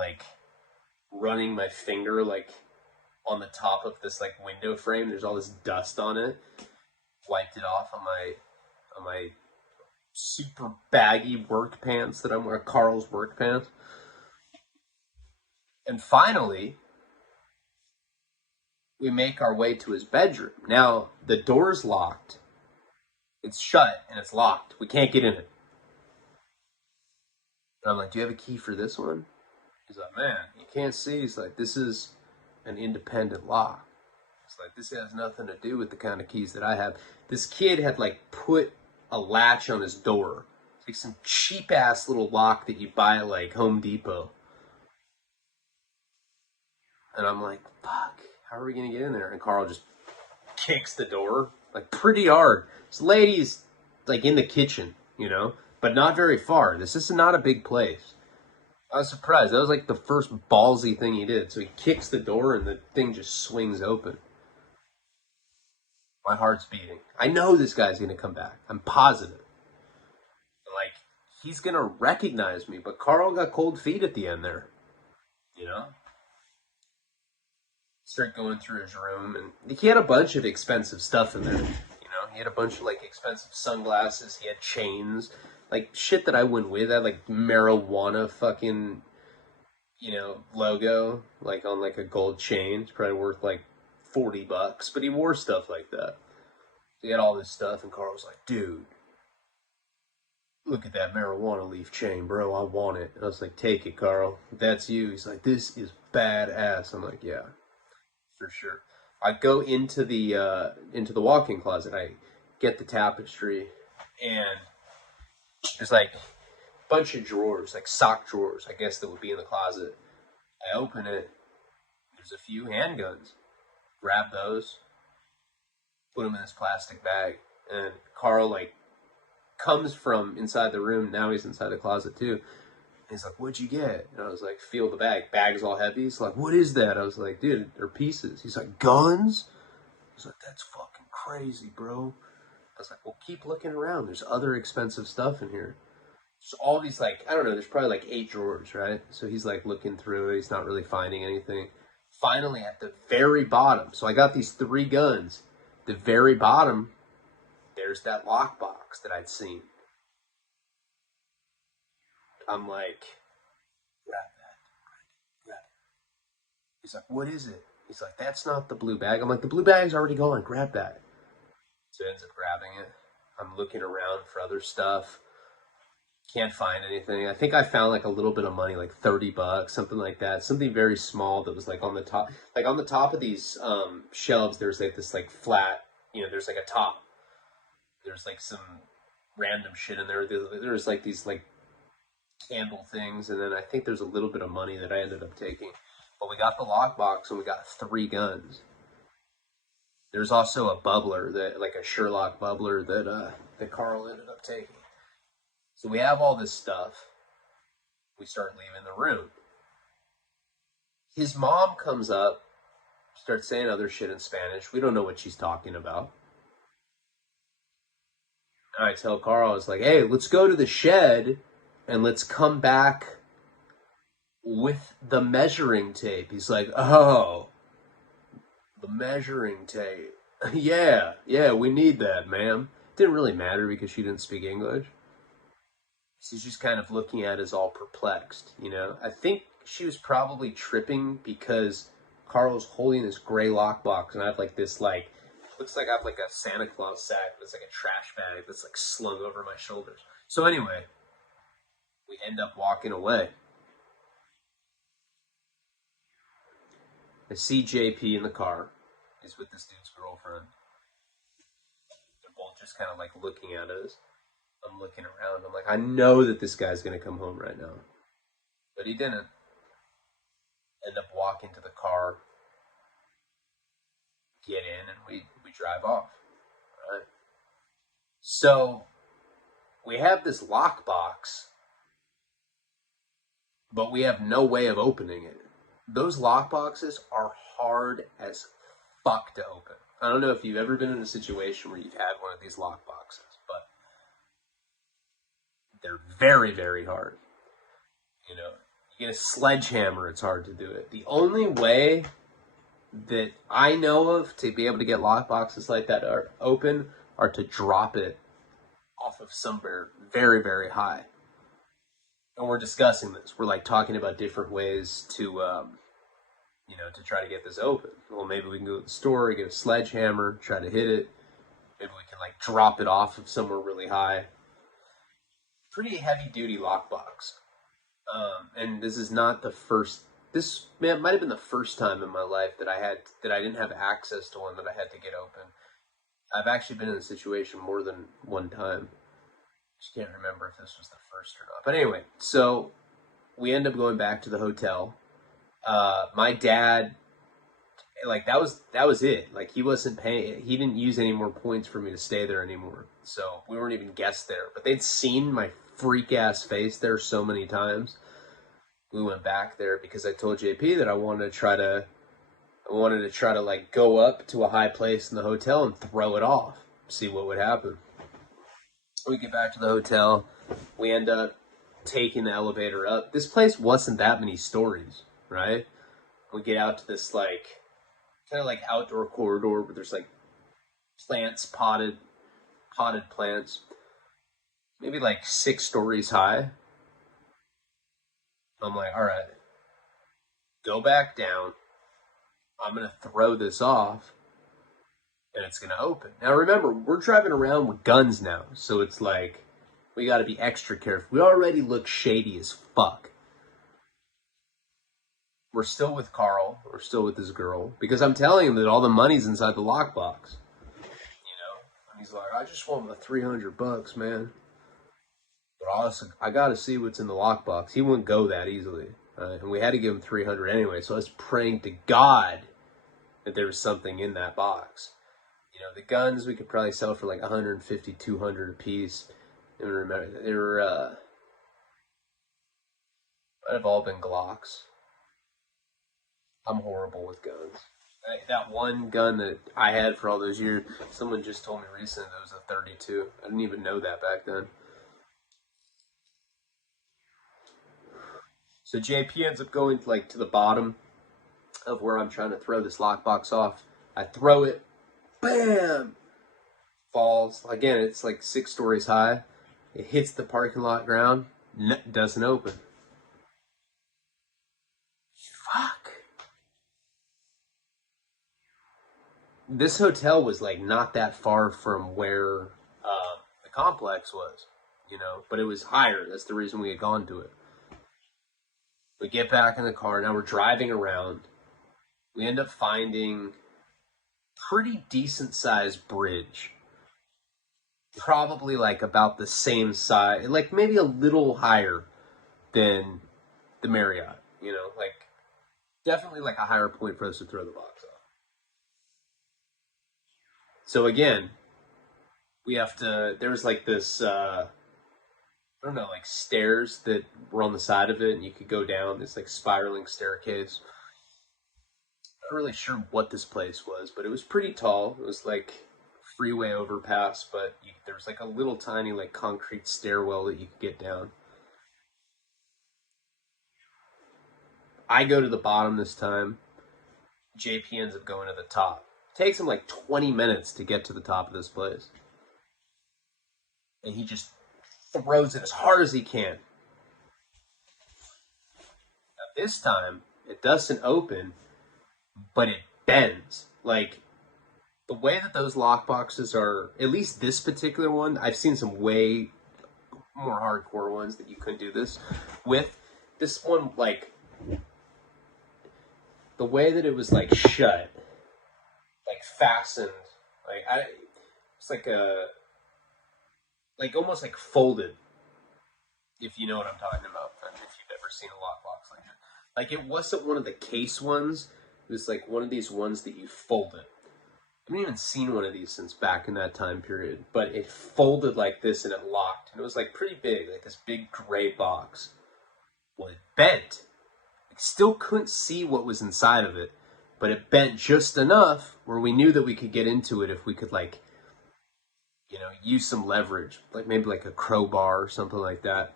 running my finger, on the top of this, window frame. There's all this dust on it. Wiped it off on my super baggy work pants that I'm wearing, Carl's work pants. And finally, we make our way to his bedroom. Now, the door's locked. It's shut and it's locked. We can't get in it. And I'm like, do you have a key for this one? He's like, man, you can't see. He's like, this is an independent lock. It's like, this has nothing to do with the kind of keys that I have. This kid had put a latch on his door. It's some cheap ass little lock that you buy at Home Depot. And I'm like, fuck, how are we gonna get in there? And Carl just kicks the door pretty hard. This lady's in the kitchen, but not very far. This is not a big place. I was surprised. That was the first ballsy thing he did. So he kicks the door and the thing just swings open. My heart's beating. I know this guy's going to come back. I'm positive. He's going to recognize me. But Carl got cold feet at the end there. Start going through his room. And he had a bunch of expensive stuff in there. He had a bunch of expensive sunglasses. He had chains. Shit that I wouldn't with. I had marijuana fucking, logo. On a gold chain. It's probably worth $40, but he wore stuff like that. He had all this stuff, and Carl was like, dude, look at that marijuana leaf chain, bro. I want it. And I was like, take it, Carl. If that's you. He's like, this is badass. I'm like, yeah, for sure. I go into the walk-in closet. I get the tapestry, and there's a bunch of drawers, like sock drawers, I guess, that would be in the closet. I open it. There's a few handguns. Grab those, put them in this plastic bag, and Carl like comes from inside the room. Now he's inside the closet too. He's like, "What'd you get?" And I was like, "Feel the bag. Bag's all heavy." He's like, "What is that?" I was like, "Dude, they're pieces." He's like, "Guns?" I was like, "That's fucking crazy, bro." I was like, "Well, keep looking around. There's other expensive stuff in here." So all these, like, I don't know, there's probably like 8 drawers, right? So he's like looking through it. He's not really finding anything. Finally, at the very bottom, so I got these 3 guns. The very bottom, there's that lockbox that I'd seen. I'm like, grab that, grab it. He's like, "What is it?" He's like, "That's not the blue bag." I'm like, "The blue bag's already gone. Grab that." So he ends up grabbing it. I'm looking around for other stuff. Can't find anything. I think I found like a little bit of money, like $30, something like that. Something very small that was like on the top. Like on the top of these shelves, there's like this like flat, there's like a top. There's like some random shit in there. There's like these like candle things, and then I think there's a little bit of money that I ended up taking. But we got the lockbox and we got 3 guns. There's also a bubbler that, like a Sherlock bubbler that Carl ended up taking. So we have all this stuff. We start leaving the room. His mom comes up, starts saying other shit in Spanish. We don't know what she's talking about. And I tell Carl, I was like, "Hey, let's go to the shed and let's come back with the measuring tape." He's like, "Oh, the measuring tape." Yeah, we need that, ma'am. Didn't really matter because she didn't speak English. She's just kind of looking at us all perplexed. I think she was probably tripping because Carl's holding this gray lockbox, and I have like this like, looks like I have like a Santa Claus sack, but it's like a trash bag that's like slung over my shoulders. So anyway, we end up walking away. I see JP in the car. He's with this dude's girlfriend. They're both just kind of like looking at us. I'm looking around. I'm like, I know that this guy's going to come home right now. But he didn't. End up walking to the car, get in, and we drive off. Right? So we have this lockbox, but we have no way of opening it. Those lockboxes are hard as fuck to open. I don't know if you've ever been in a situation where you've had one of these lockboxes, but they're very, very hard. You get a sledgehammer, it's hard to do it. The only way that I know of to be able to get lockboxes like that are open are to drop it off of somewhere very, very high. And we're discussing this. We're like talking about different ways to to try to get this open. Well, maybe we can go to the store, get a sledgehammer, try to hit it. Maybe we can like drop it off of somewhere really high. Pretty heavy duty lockbox. And this is not the first. This might have been the first time in my life that I didn't have access to one that I had to get open. I've actually been in a situation more than one time. Just can't remember if this was the first or not. But anyway, so we end up going back to the hotel. My dad, like that was it. Like he wasn't paying. He didn't use any more points for me to stay there anymore. So we weren't even guests there. But they'd seen my freak ass face there so many times. We went back there because I told JP that I wanted to try to like go up to a high place in the hotel and throw it off, see what would happen. We get back to the hotel. We end up taking the elevator up. This place wasn't that many stories, right? We get out to this like kind of like outdoor corridor where there's like plants, potted plants, maybe like 6 stories high. I'm like, all right, go back down. I'm going to throw this off and it's going to open. Now remember, we're driving around with guns now. So it's like, we got to be extra careful. We already look shady as fuck. We're still with Carl. We're still with this girl. Because I'm telling him that all the money's inside the lockbox. And he's like, I just want my $300, man. But also, I got to see what's in the lockbox. He wouldn't go that easily. And we had to give him 300 anyway. So I was praying to God that there was something in that box. You know, the guns we could probably sell for like 150, 200 a piece. And remember, they were, might have all been Glocks. I'm horrible with guns. That one gun that I had for all those years, someone just told me recently that was a 32. I didn't even know that back then. So JP ends up going like to the bottom of where I'm trying to throw this lockbox off. I throw it, bam, falls. Again, it's like 6 stories high. It hits the parking lot ground, doesn't open. Fuck. This hotel was like not that far from where the complex was, you know, but it was higher. That's the reason we had gone to it. We get back in the car. Now we're driving around. We end up finding pretty decent sized bridge. Probably like about the same size, like maybe a little higher than the Marriott, you know, like definitely like a higher point for us to throw the box off. So again, we have to, there's like this, I don't know, like stairs that were on the side of it and you could go down this like spiraling staircase. Not really sure what this place was, but it was pretty tall. It was like freeway overpass, but there was like a little tiny like concrete stairwell that you could get down. I go to the bottom this time. JP ends up going to the top. It takes him like 20 minutes to get to the top of this place. And he just throws it as hard as he can. Now, this time, it doesn't open, but it bends. Like, the way that those lock boxes are, at least this particular one, I've seen some way more hardcore ones that you couldn't do this with. This one, like, the way that it was, like, shut, like, fastened, it's like a, like, almost like folded, if you know what I'm talking about, if you've ever seen a lockbox like that. Like, it wasn't one of the case ones, it was like one of these ones that you folded. I haven't even seen one of these since back in that time period, but it folded like this and it locked, and it was like pretty big, like this big gray box. Well, it bent. I still couldn't see what was inside of it, but it bent just enough where we knew that we could get into it if we could, like, you know, use some leverage, like maybe like a crowbar or something like that.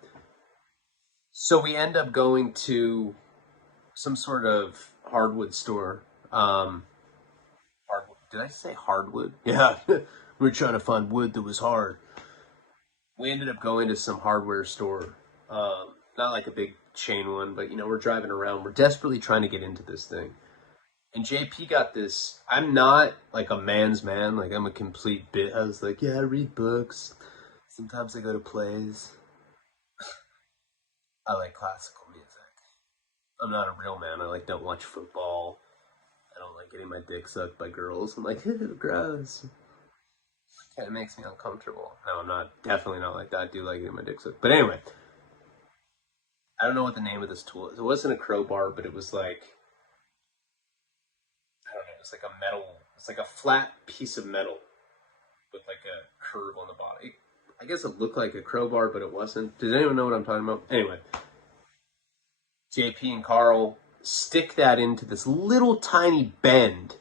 So we end up going to some sort of hardwood store. Hardwood. Did I say hardwood? Yeah, we were trying to find wood that was hard. We ended up going to some hardware store. Not like a big chain one, but, you know, we're driving around. We're desperately trying to get into this thing. And JP got this. I'm not like a man's man. Like, I'm a complete bit. I was like, yeah, I read books. Sometimes I go to plays. I like classical music. I'm not a real man. I like don't watch football. I don't like getting my dick sucked by girls. I'm like, ew, gross. Kind of makes me uncomfortable. No, I'm not. Definitely not like that. I do like getting my dick sucked. But anyway, I don't know what the name of this tool is. It wasn't a crowbar, but it was like, I don't know. It's like a metal. It's like a flat piece of metal with like a curve on the bottom. I guess it looked like a crowbar, but it wasn't. Does anyone know what I'm talking about? Anyway, JP and Carl stick that into this little tiny bend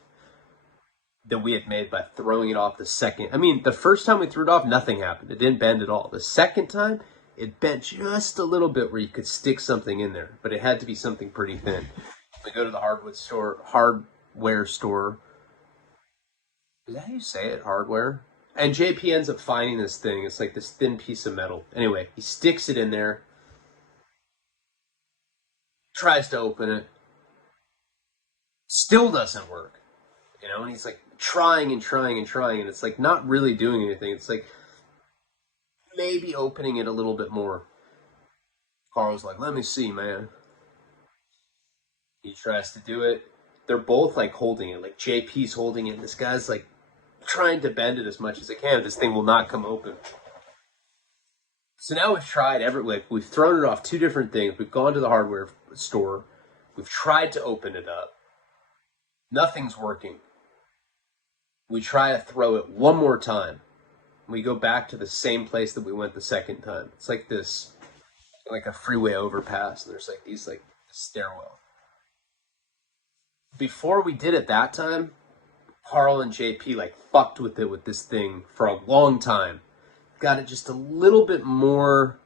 that we had made by throwing it off the second. I mean, the first time we threw it off, nothing happened. It didn't bend at all. The second time, it bent just a little bit where you could stick something in there, but it had to be something pretty thin. We go to the hardware store. Is that how you say it? Hardware? And JP ends up finding this thing. It's like this thin piece of metal. Anyway, he sticks it in there, tries to open it, still doesn't work. You know, and he's like trying and trying and trying, and it's like not really doing anything. It's like maybe opening it a little bit more. Carl's like, let me see, man. He tries to do it. They're both like holding it. Like JP's holding it, and this guy's like trying to bend it as much as it can. This thing will not come open. So now we've tried we've thrown it off two different things. We've gone to the hardware store. We've tried to open it up. Nothing's working. We try to throw it one more time. We go back to the same place that we went the second time. It's like this, like a freeway overpass, and there's like these like stairwell. Before we did it that time, Carl and JP like fucked with it with this thing for a long time. Got it just a little bit more,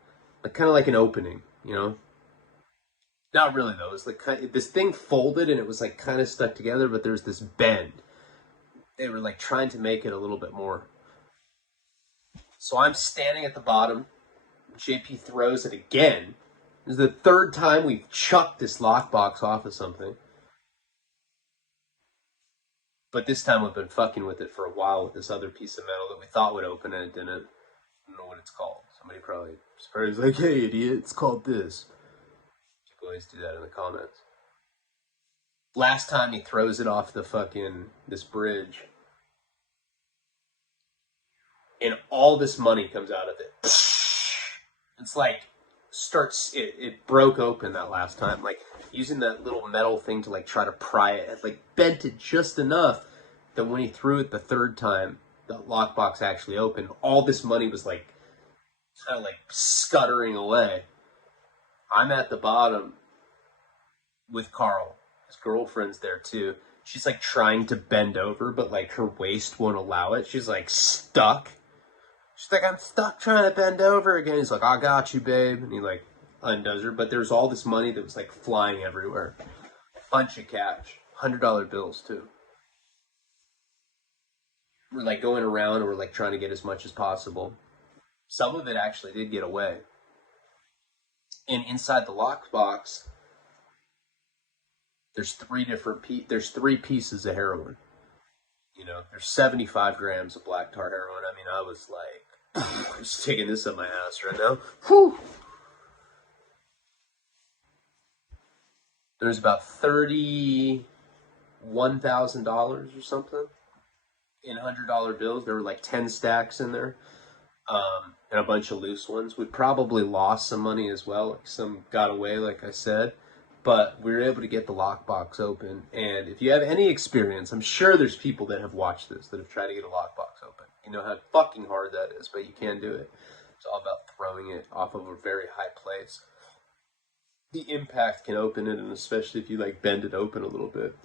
like kind of like an opening, you know? Not really though. It was like this thing folded and it was like kind of stuck together, but there's this bend. They were like trying to make it a little bit more. So I'm standing at the bottom. JP throws it again. This is the third time we've chucked this lockbox off of something. But this time we've been fucking with it for a while with this other piece of metal that we thought would open and it didn't. I don't know what it's called. Somebody probably is like, hey idiot, it's called this. You can always do that in the comments. Last time he throws it off the fucking, this bridge. And all this money comes out of it. It's like, it broke open that last time. Like, using that little metal thing to like try to pry it, it like bent it just enough that when he threw it the third time, the lockbox actually opened. All this money was like kind of like scuttering away. I'm at the bottom with Carl. His girlfriend's there too. She's like trying to bend over, but like her waist won't allow it. She's like stuck. She's like, I'm stuck trying to bend over again. He's like, I got you, babe. And he like undoes her. But there's all this money that was like flying everywhere. Bunch of cash. $100 bills too. We're like going around and we're like trying to get as much as possible. Some of it actually did get away. And inside the lockbox, there's three pieces of heroin. You know, there's 75 grams of black tar heroin. I mean, I was like, I'm just taking this up my ass right now. Whew. There's about $31,000 or something in $100 bills. There were like 10 stacks in there, and a bunch of loose ones. We probably lost some money as well. Like some got away, like I said. But we were able to get the lockbox open. And if you have any experience, I'm sure there's people that have watched this that have tried to get a lockbox open. You know how fucking hard that is, but you can do it. It's all about throwing it off of a very high place. The impact can open it, and especially if you like bend it open a little bit.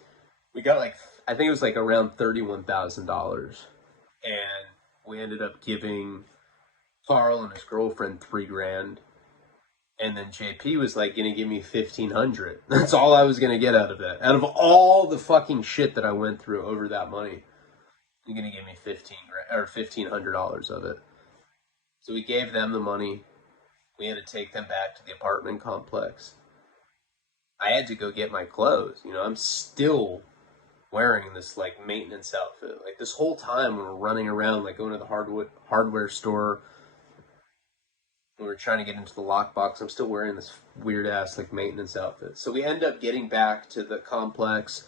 We got like, I think it was like around $31,000. And we ended up giving Carl and his girlfriend $3,000. And then JP was like gonna give me $1,500. That's all I was gonna get out of that. Out of all the fucking shit that I went through over that money, you're gonna give me $1,500 of it. So we gave them the money. We had to take them back to the apartment complex. I had to go get my clothes. You know, I'm still wearing this like maintenance outfit. Like this whole time when we're running around, like going to the hardware store. We were trying to get into the lockbox. I'm still wearing this weird ass like maintenance outfit. So we end up getting back to the complex.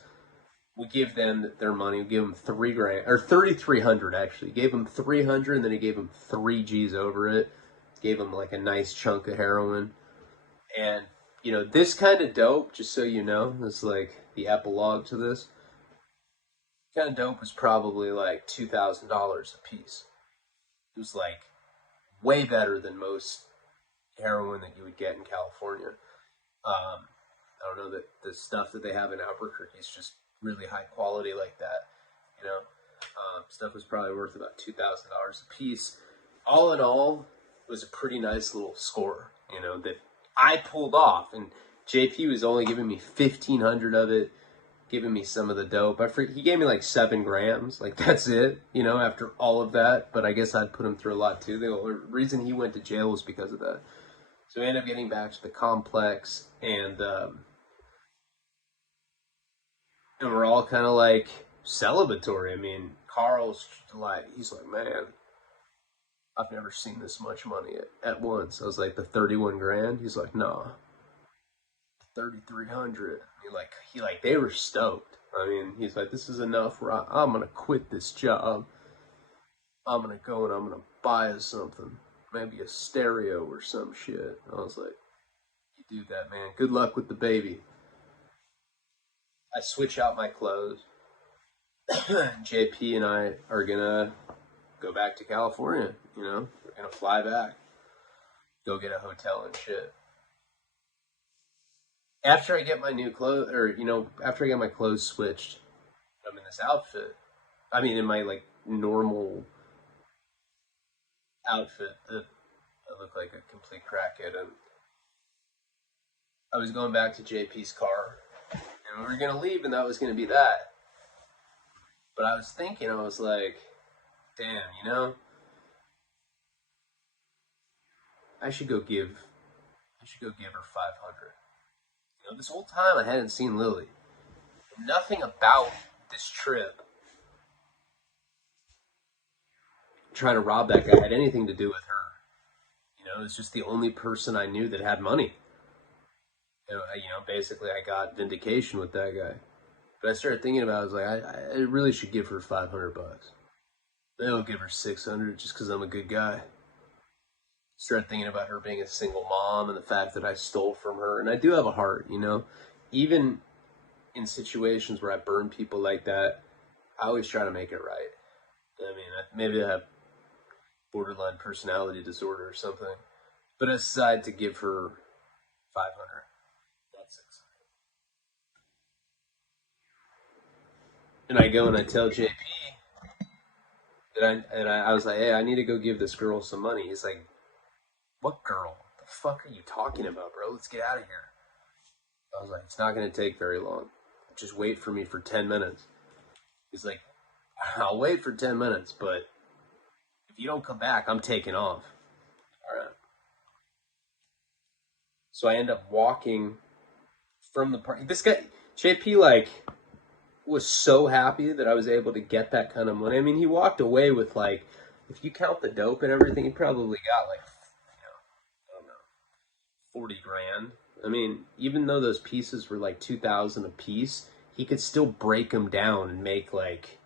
We give them their money. We give them $3,000 or $3,300 actually. Gave them $300 and then he gave them 3 G's over it. Gave them like a nice chunk of heroin. And you know, this kind of dope, just so you know, this is like the epilogue to this. Kind of dope was probably like $2,000 a piece. It was like way better than most heroin that you would get in California. I don't know, that the stuff that they have in Albuquerque is just really high quality like that. You know, stuff was probably worth about $2,000 a piece. All in all, it was a pretty nice little score, you know, that I pulled off. And JP was only giving me 1,500 of it, giving me some of the dope. He gave me like 7 grams. Like, that's it, you know, after all of that. But I guess I'd put him through a lot, too. The reason he went to jail was because of that. So we ended up getting back to the complex, and we're all kind of, like, celebratory. I mean, Carl's like, he's like, man, I've never seen this much money at once. I was like, the 31 grand? He's like, no. 3,300. He like they were stoked. I mean, he's like, this is enough. I'm gonna quit this job. I'm gonna go and I'm gonna buy us something. maybe a stereo or some shit. I was like, you do that, man. Good luck with the baby. I switch out my clothes. JP and I are gonna go back to California. You know, we're gonna fly back, go get a hotel and shit. After I get my new clothes, or after I get my clothes switched, I'm in this outfit. I mean, in my like normal outfit that I look like a complete crackhead. And I was going back to JP's car, and we were gonna leave, and that was gonna be that. But I was thinking, I was like, damn, I should go give, I should go give her 500. This whole time I hadn't seen Lily. Nothing about this trip, trying to rob that guy, had anything to do with her. It was just the only person I knew that had money. Basically I got vindication with that guy. But I started thinking about it, I was like, I really should give her 500 bucks. Maybe I'll give her 600 just because I'm a good guy. Started thinking about her being a single mom and the fact that I stole from her. And I do have a heart, Even in situations where I burn people like that, I always try to make it right. I mean, maybe I have borderline personality disorder or something. But I decided to give her 500. Not 600. And I go and I tell JP I was like, hey, I need to go give this girl some money. He's like, what girl? The fuck are you talking about, bro? Let's get out of here. I was like, it's not going to take very long. Just wait for me for 10 minutes. He's like, I'll wait for 10 minutes, but if you don't come back, I'm taking off. All right. So I end up walking from the party. This guy, JP, like, was so happy that I was able to get that kind of money. I mean, he walked away with, like, if you count the dope and everything, he probably got, like, I don't know, 40 grand. I mean, even though those pieces were like 2,000 a piece, he could still break them down and make like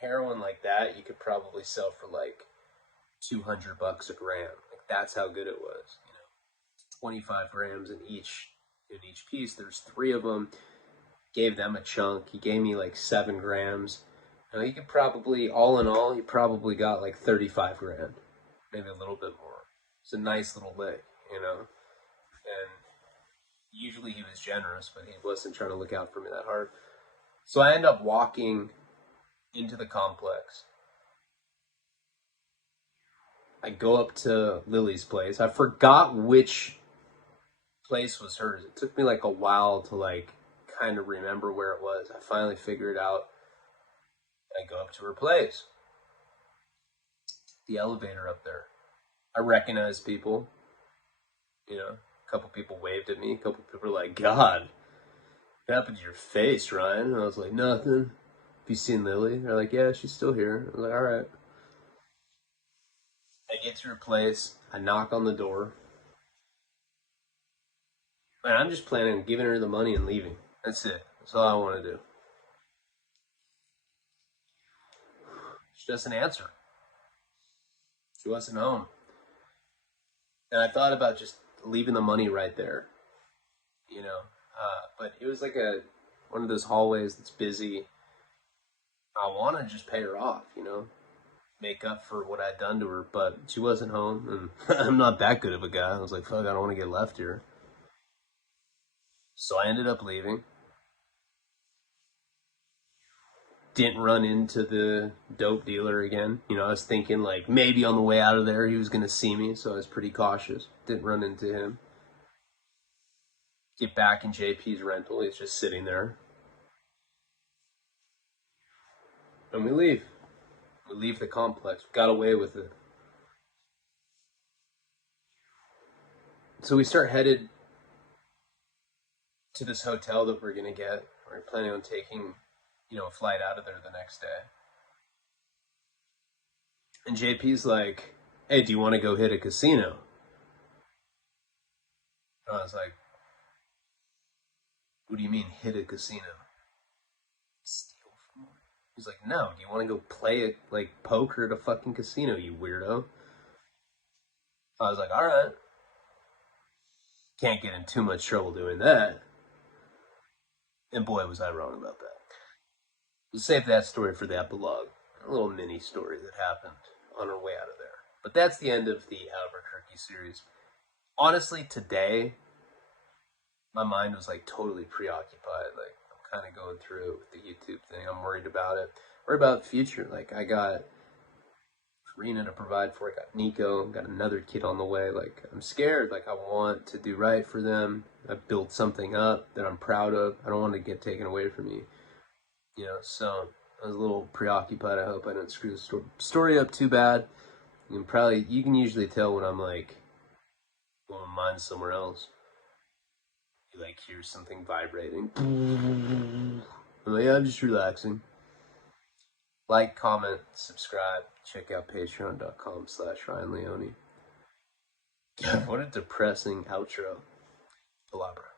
heroin like that. You could probably sell for like 200 bucks a gram. Like that's how good it was. 25 grams in each piece. There's 3 of them. Gave them a chunk. He gave me like 7 grams. He could probably, all in all, he probably got like 35 grand, maybe a little bit more. It's a nice little lick, And usually he was generous, but he wasn't trying to look out for me that hard. So I end up walking into the complex. I go up to Lily's place. I forgot which place was hers. It took me like a while to like kind of remember where it was. I finally figured it out. I go up to her place. The elevator up there. I recognize people. A couple people waved at me. A couple people were like, God, what happened to your face, Ryan? And I was like, nothing. Have you seen Lily? They're like, yeah, she's still here. I was like, all right. I get to her place. I knock on the door. And I'm just planning on giving her the money and leaving. That's it. That's all I want to do. She doesn't answer. She wasn't home. And I thought about just leaving the money right there. But it was like one of those hallways that's busy. I want to just pay her off, make up for what I'd done to her, but she wasn't home, and I'm not that good of a guy. I was like, fuck, I don't want to get left here. So I ended up leaving. Didn't run into the dope dealer again. I was thinking like maybe on the way out of there he was going to see me, so I was pretty cautious. Didn't run into him. Get back in JP's rental. He's just sitting there. And we leave. We leave the complex. We got away with it. So we start headed to this hotel that we're going to get. We're planning on taking, a flight out of there the next day. And JP's like, hey, do you want to go hit a casino? And I was like, what do you mean hit a casino? Steal from one? He's like, no, do you want to go play like poker at a fucking casino, you weirdo? I was like, all right, can't get in too much trouble doing that. And boy, was I wrong about that. We'll save that story for the epilogue. A little mini story that happened on our way out of there. But that's the end of the Albuquerque series. Honestly, today, my mind was like totally preoccupied. Like, I'm kind of going through the YouTube thing. I'm worried about it. Worried about the future. Like, I got Rena to provide for. I got Nico, got another kid on the way. Like, I'm scared. Like, I want to do right for them. I built something up that I'm proud of. I don't want to get taken away from me. You know, so I was a little preoccupied. I hope I don't screw the story up too bad. You can usually tell when I'm like, when my mind's somewhere else. You like hear something vibrating. I'm like, yeah, I'm just relaxing. Like, comment, subscribe. Check out patreon.com/Ryan Leone. What a depressing outro. Palabra.